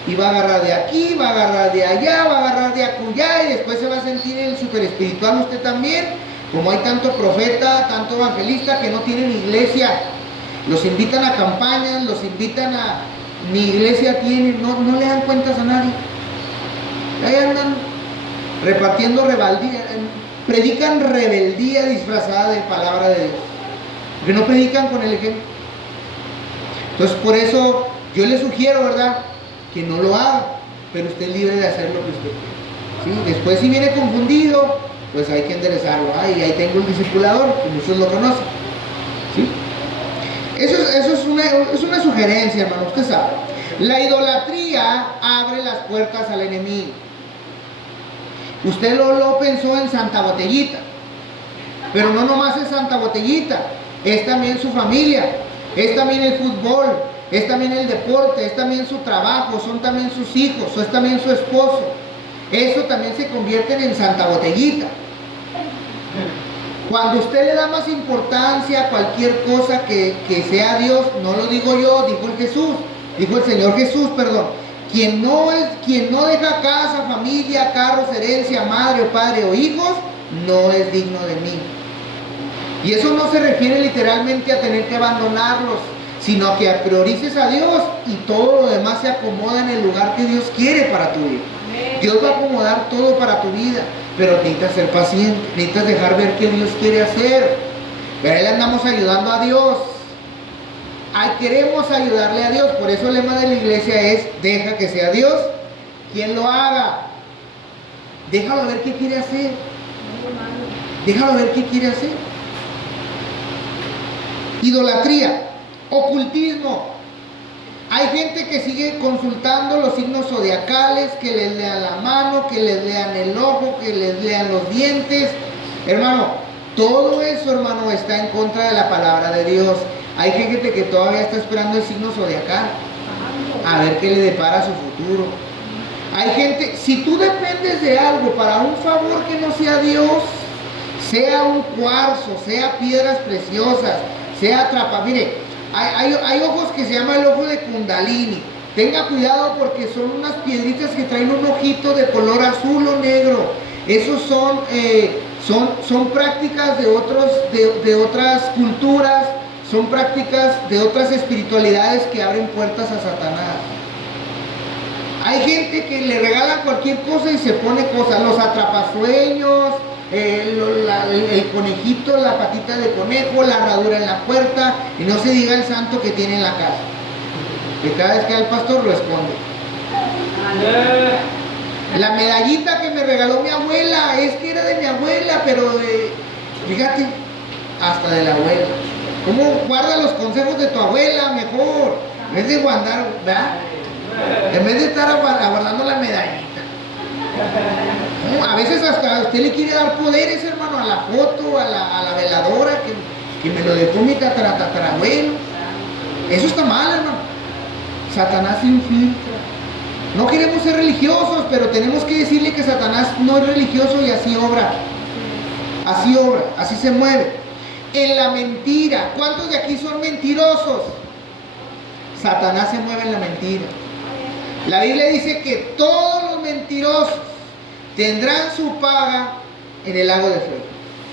y va a agarrar de aquí, va a agarrar de allá, va a agarrar de acullá, y después se va a sentir el super espiritual usted también. Como hay tanto profeta, tanto evangelista que no tienen iglesia, los invitan a campañas, los invitan a... Mi iglesia tiene, no le dan cuentas a nadie. Ahí andan repartiendo rebeldía, predican rebeldía disfrazada de palabra de Dios, porque no predican con el ejemplo. Entonces, por eso yo le sugiero, ¿verdad?, que no lo haga, pero usted es libre de hacer lo que usted quiera, ¿sí? Después, si viene confundido, pues hay que enderezarlo. Y ahí tengo el discipulador, que muchos lo conocen, ¿sí? Eso es una sugerencia, hermano. Usted sabe, la idolatría abre las puertas al enemigo. Usted lo pensó en Santa Botellita, pero no nomás es Santa Botellita, es también su familia, es también el fútbol, es también el deporte, es también su trabajo, son también sus hijos, es también su esposo. Eso también se convierte en Santa Botellita. Cuando usted le da más importancia a cualquier cosa que sea Dios, no lo digo yo, dijo el Señor Jesús, perdón. Quien no deja casa, familia, carros, herencia, madre o padre o hijos, no es digno de mí. Y eso no se refiere literalmente a tener que abandonarlos, sino que priorices a Dios y todo lo demás se acomoda en el lugar que Dios quiere para tu vida. Dios va a acomodar todo para tu vida, pero necesitas ser paciente, necesitas dejar ver qué Dios quiere hacer. Pero ahí le andamos ayudando a Dios. Queremos ayudarle a Dios. Por eso el lema de la iglesia es: deja que sea Dios quien lo haga. Déjalo ver qué quiere hacer. Déjalo ver qué quiere hacer. Idolatría, ocultismo. Hay gente que sigue consultando los signos zodiacales, que les lean la mano, que les lean el ojo, que les lean los dientes. Hermano, todo eso, hermano, está en contra de la palabra de Dios. Hay gente que todavía está esperando el signo zodiacal, a ver qué le depara su futuro. Hay gente, si tú dependes de algo para un favor que no sea Dios, sea un cuarzo, sea piedras preciosas, sea trapa, mire, hay ojos que se llama el ojo de Kundalini. Tenga cuidado porque son unas piedritas que traen un ojito de color azul o negro. Esos son prácticas de otras culturas, son prácticas de otras espiritualidades que abren puertas a Satanás. Hay gente que le regalan cualquier cosa y se pone cosas, los atrapasueños, el conejito, la patita de conejo, la herradura en la puerta, y no se diga el santo que tiene en la casa, que cada vez que va el pastor lo esconde. La medallita que me regaló mi abuela, es que era de mi abuela, pero fíjate, hasta de la abuela. ¿Cómo guarda los consejos de tu abuela mejor? En vez de guardar, ¿verdad? En vez de estar guardando la medallita. No, a veces hasta usted le quiere dar poderes, hermano, a la foto, a la veladora que me lo dejó mi tatarabuelo. Eso está mal, hermano. Satanás se infiltra. No queremos ser religiosos, pero tenemos que decirle que Satanás no es religioso y así obra. Así obra, así se mueve. En la mentira. ¿Cuántos de aquí son mentirosos? Satanás se mueve en la mentira. La Biblia dice que todos los mentirosos tendrán su paga en el lago de fuego.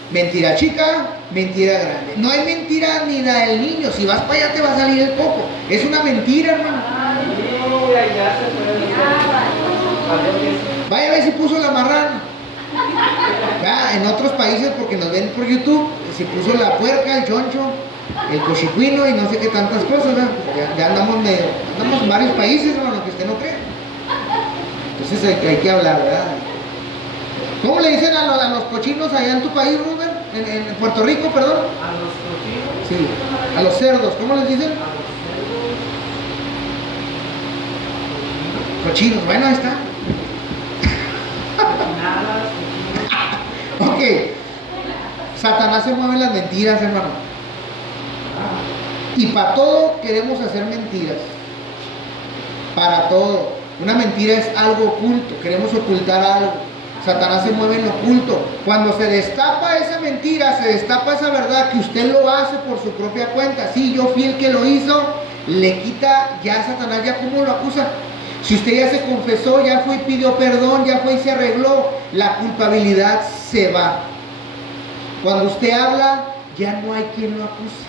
Mentira chica, mentira grande. No hay mentira ni la del niño. Si vas para allá te va a salir el coco. Es una mentira, hermano. Vaya a ver si puso la marrana. Ya, en otros países, porque nos ven por YouTube, si puso la puerca, el choncho, el cochicuino y no sé qué tantas cosas, ¿verdad? Ya andamos en varios países, hermano, que usted no cree. Entonces hay que hablar, ¿verdad? ¿Cómo le dicen a los cochinos allá en tu país, Rubén? En Puerto Rico, perdón. ¿A los cochinos? Sí, a los cerdos, ¿cómo les dicen? Cochinos, bueno, ahí está. Ok, Satanás se mueve en las mentiras, hermano. Y para todo queremos hacer mentiras. Para todo. Una mentira es algo oculto, queremos ocultar algo. Satanás se mueve en lo oculto. Cuando se destapa esa mentira, se destapa esa verdad que usted lo hace por su propia cuenta. Sí, yo fui el que lo hizo, le quita ya Satanás, ya cómo lo acusa. Si usted ya se confesó, ya fue y pidió perdón, ya fue y se arregló, la culpabilidad se va. Cuando usted habla, ya no hay quien lo acuse.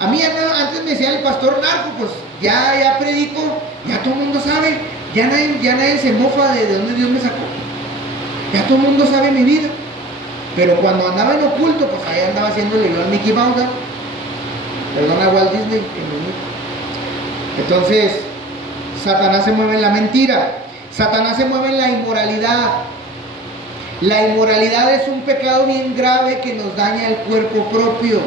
A mí antes me decía el pastor narco, pues ya predico, ya todo el mundo sabe, ya nadie se mofa de dónde Dios me sacó. Ya todo el mundo sabe mi vida. Pero cuando andaba en oculto, pues ahí andaba haciéndole yo al Mickey Mouse, perdón a Walt Disney. Entonces, Satanás se mueve en la mentira. Satanás se mueve en la inmoralidad. La inmoralidad es un pecado bien grave que nos daña el cuerpo propio.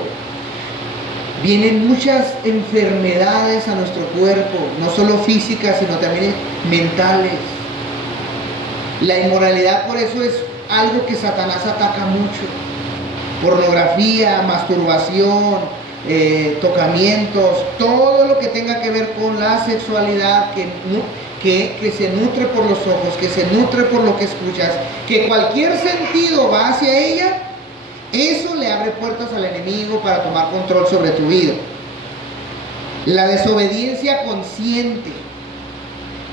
Vienen muchas enfermedades a nuestro cuerpo, no solo físicas, sino también mentales. La inmoralidad por eso es algo que Satanás ataca mucho. Pornografía, masturbación, tocamientos, todo lo que tenga que ver con la sexualidad que se nutre por los ojos, que se nutre por lo que escuchas, que cualquier sentido va hacia ella, eso le abre puertas al enemigo para tomar control sobre tu vida. La desobediencia consciente.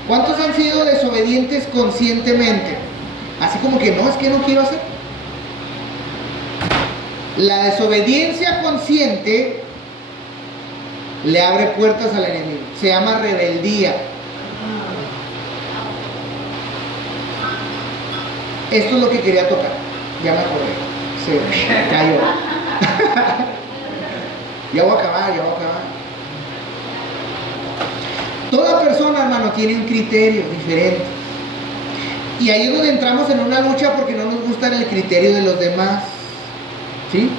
¿Cuántos han sido desobedientes conscientemente? Así como que no, es que no quiero hacer. La desobediencia consciente le abre puertas al enemigo. Se llama rebeldía. Esto es lo que quería tocar. Ya me acordé. Se cayó. Ya voy a acabar. Toda persona, hermano, tiene un criterio diferente. Y ahí es donde entramos en una lucha porque no nos gusta el criterio de los demás. ¿Sí?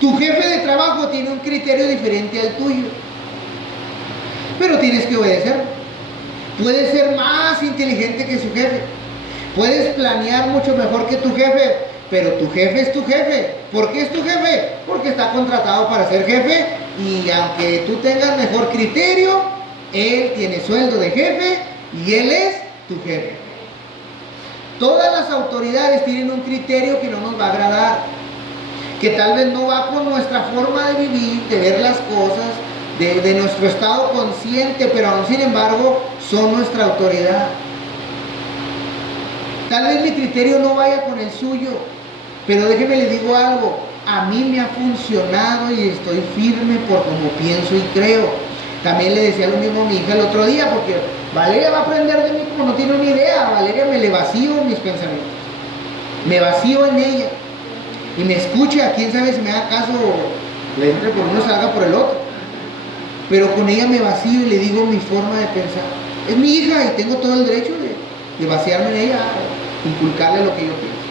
Tu jefe de trabajo tiene un criterio diferente al tuyo. Pero tienes que obedecer. Puedes ser más inteligente que su jefe. Puedes planear mucho mejor que tu jefe. Pero tu jefe es tu jefe. ¿Por qué es tu jefe? Porque está contratado para ser jefe. Y aunque tú tengas mejor criterio, él tiene sueldo de jefe y él es tu jefe. Todas las autoridades tienen un criterio que no nos va a agradar, que tal vez no va con nuestra forma de vivir, de ver las cosas, de nuestro estado consciente, pero aún sin embargo son nuestra autoridad. Tal vez mi criterio no vaya con el suyo, pero déjeme le digo algo, a mí me ha funcionado y estoy firme por como pienso y creo. También le decía lo mismo a mi hija el otro día, porque Valeria va a aprender de mí como no tiene una idea. Valeria me le vacío mis pensamientos, me vacío en ella y me escucha. Quién sabe si me da caso, le entre por uno, salga por el otro, pero con ella me vacío y le digo mi forma de pensar. Es mi hija y tengo todo el derecho de vaciarme en ella, inculcarle lo que yo pienso.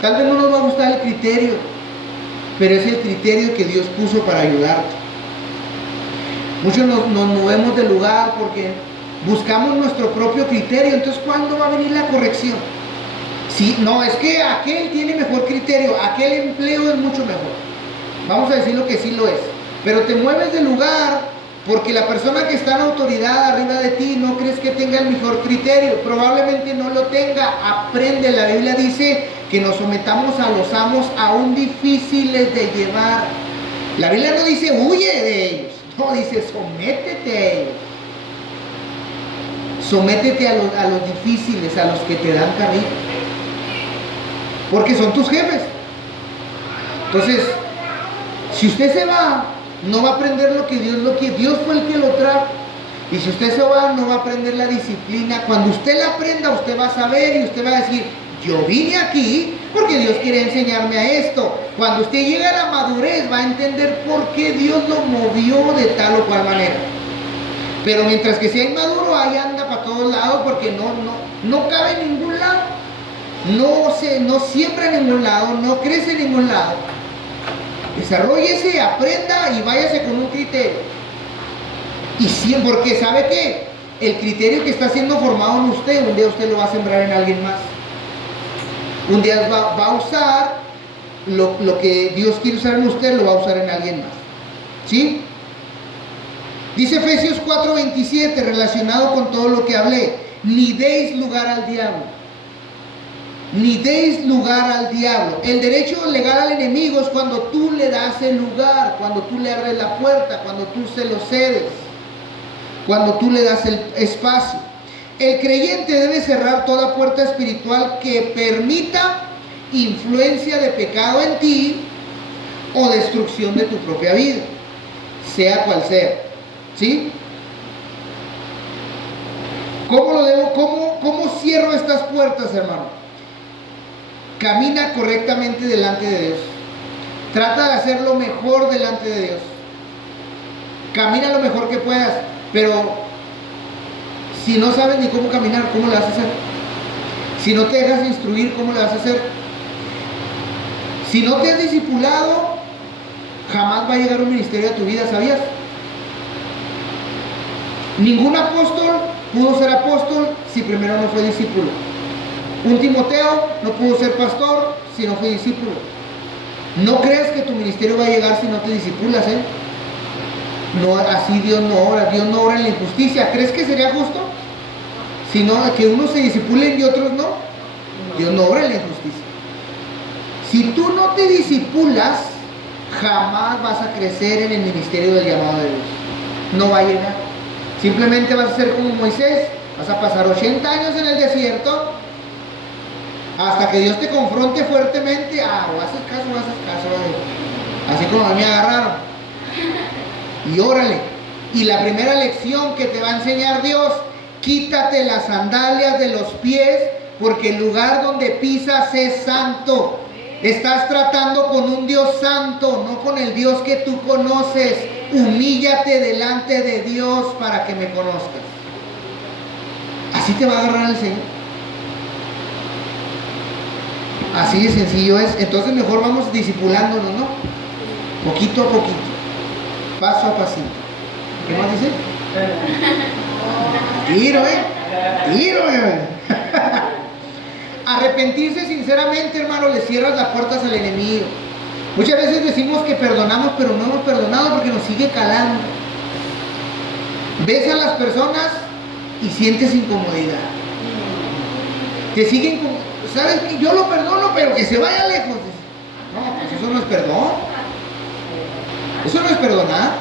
Tal vez no nos va a gustar el criterio, pero es el criterio que Dios puso para ayudarte. Muchos nos movemos del lugar porque buscamos nuestro propio criterio. Entonces, ¿cuándo va a venir la corrección? Si no, es que aquel tiene mejor criterio, aquel empleo es mucho mejor. Vamos a decir lo que sí lo es. Pero te mueves del lugar porque la persona que está en autoridad arriba de ti no crees que tenga el mejor criterio. Probablemente no lo tenga. Aprende. La Biblia dice que nos sometamos a los amos aún difíciles de llevar. La Biblia no dice huye de ellos. No, dice sométete a ellos. Sométete a los difíciles, a los que te dan cabida, porque son tus jefes. Entonces, si usted se va, no va a aprender lo que Dios fue el que lo trajo. Y si usted se va, no va a aprender la disciplina. Cuando usted la aprenda, usted va a saber y usted va a decir, yo vine aquí porque Dios quiere enseñarme a esto. Cuando usted llegue a la madurez, va a entender por qué Dios lo movió de tal o cual manera. Pero mientras que sea inmaduro, ahí anda para todos lados, porque no cabe en ningún lado. No siembra en ningún lado, no crece en ningún lado. Desarróllese, aprenda y váyase con un criterio. Y siempre, porque ¿sabe qué? El criterio que está siendo formado en usted, un día usted lo va a sembrar en alguien más. Un día va a usar lo que Dios quiere usar en usted, lo va a usar en alguien más. ¿Sí? Dice Efesios 4:27, relacionado con todo lo que hablé: ni deis lugar al diablo. Ni deis lugar al diablo. El derecho legal al enemigo es cuando tú le das el lugar, cuando tú le abres la puerta, cuando tú se lo cedes, cuando tú le das el espacio. El creyente debe cerrar toda puerta espiritual que permita influencia de pecado en ti o destrucción de tu propia vida, sea cual sea. ¿Sí? ¿Cómo cierro estas puertas, hermano? Camina correctamente delante de Dios. Trata de hacer lo mejor delante de Dios. Camina lo mejor que puedas, pero si no sabes ni cómo caminar, ¿cómo le vas a hacer? Si no te dejas instruir, ¿cómo le vas a hacer? Si no te has discipulado, jamás va a llegar un ministerio a tu vida, ¿sabías? Ningún apóstol pudo ser apóstol si primero no fue discípulo. Un Timoteo no pudo ser pastor si no fue discípulo. No creas que tu ministerio va a llegar si no te discipulas, ¿eh? No, así Dios no obra. Dios no obra en la injusticia. ¿Crees que sería justo? Si no, que unos se discipulen y otros no. Dios no obra en la injusticia. Si tú no te discipulas, jamás vas a crecer en el ministerio del llamado de Dios. No va a llegar. Simplemente vas a ser como Moisés. Vas a pasar 80 años en el desierto hasta que Dios te confronte fuertemente. O haces caso, así como a mí me agarraron. Y órale. Y la primera lección que te va a enseñar Dios: quítate las sandalias de los pies, porque el lugar donde pisas es santo. Estás tratando con un Dios santo, no con el Dios que tú conoces. Humíllate delante de Dios para que me conozcas. Así te va a agarrar el Señor. Así de sencillo es. Entonces mejor vamos discipulándonos, ¿no? Poquito a poquito, paso a pasito. ¿Qué más dice? Tiro, Arrepentirse sinceramente, hermano, le cierras las puertas al enemigo. Muchas veces decimos que perdonamos, pero no hemos perdonado porque nos sigue calando. Ves a las personas y sientes incomodidad. Te siguen, sabes que yo lo perdono, pero que se vaya lejos. No, pues eso no es perdón. Eso no es perdonar.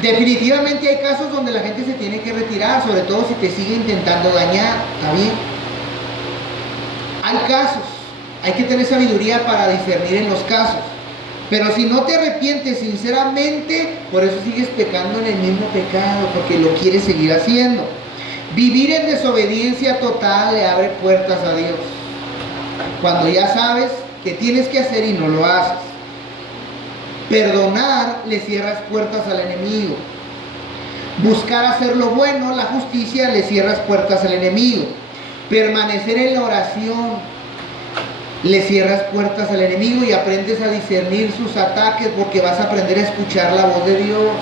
Definitivamente hay casos donde la gente se tiene que retirar, sobre todo si te sigue intentando dañar. Está bien. Hay casos. Hay que tener sabiduría para discernir en los casos. Pero si no te arrepientes sinceramente, por eso sigues pecando en el mismo pecado, porque lo quieres seguir haciendo. Vivir en desobediencia total le abre puertas a Dios. Cuando ya sabes que tienes que hacer y no lo haces. Perdonar le cierras puertas al enemigo. Buscar hacer lo bueno, la justicia, le cierras puertas al enemigo. Permanecer en la oración, le cierras puertas al enemigo y aprendes a discernir sus ataques, porque vas a aprender a escuchar la voz de Dios.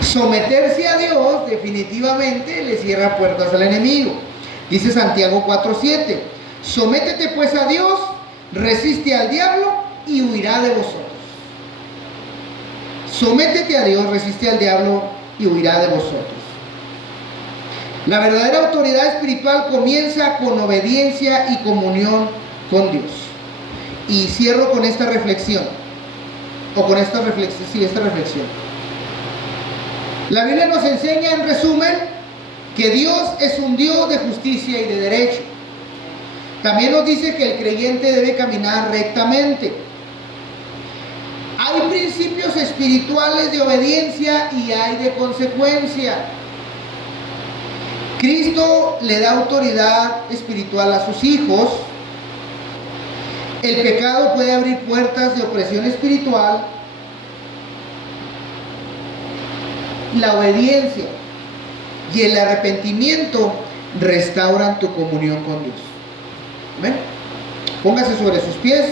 Someterse a Dios definitivamente le cierra puertas al enemigo. Dice Santiago 4:7: sométete pues a Dios, resiste al diablo y huirá de vosotros. Sométete a Dios, resiste al diablo y huirá de vosotros. La verdadera autoridad espiritual comienza con obediencia y comunión con Dios. Y cierro con esta reflexión, esta reflexión. La Biblia nos enseña, en resumen, que Dios es un Dios de justicia y de derecho. También nos dice que el creyente debe caminar rectamente. Hay principios espirituales de obediencia y hay de consecuencia. Cristo le da autoridad espiritual a sus hijos. El pecado puede abrir puertas de opresión espiritual. La obediencia y el arrepentimiento restauran tu comunión con Dios. ¿Ven? Póngase sobre sus pies.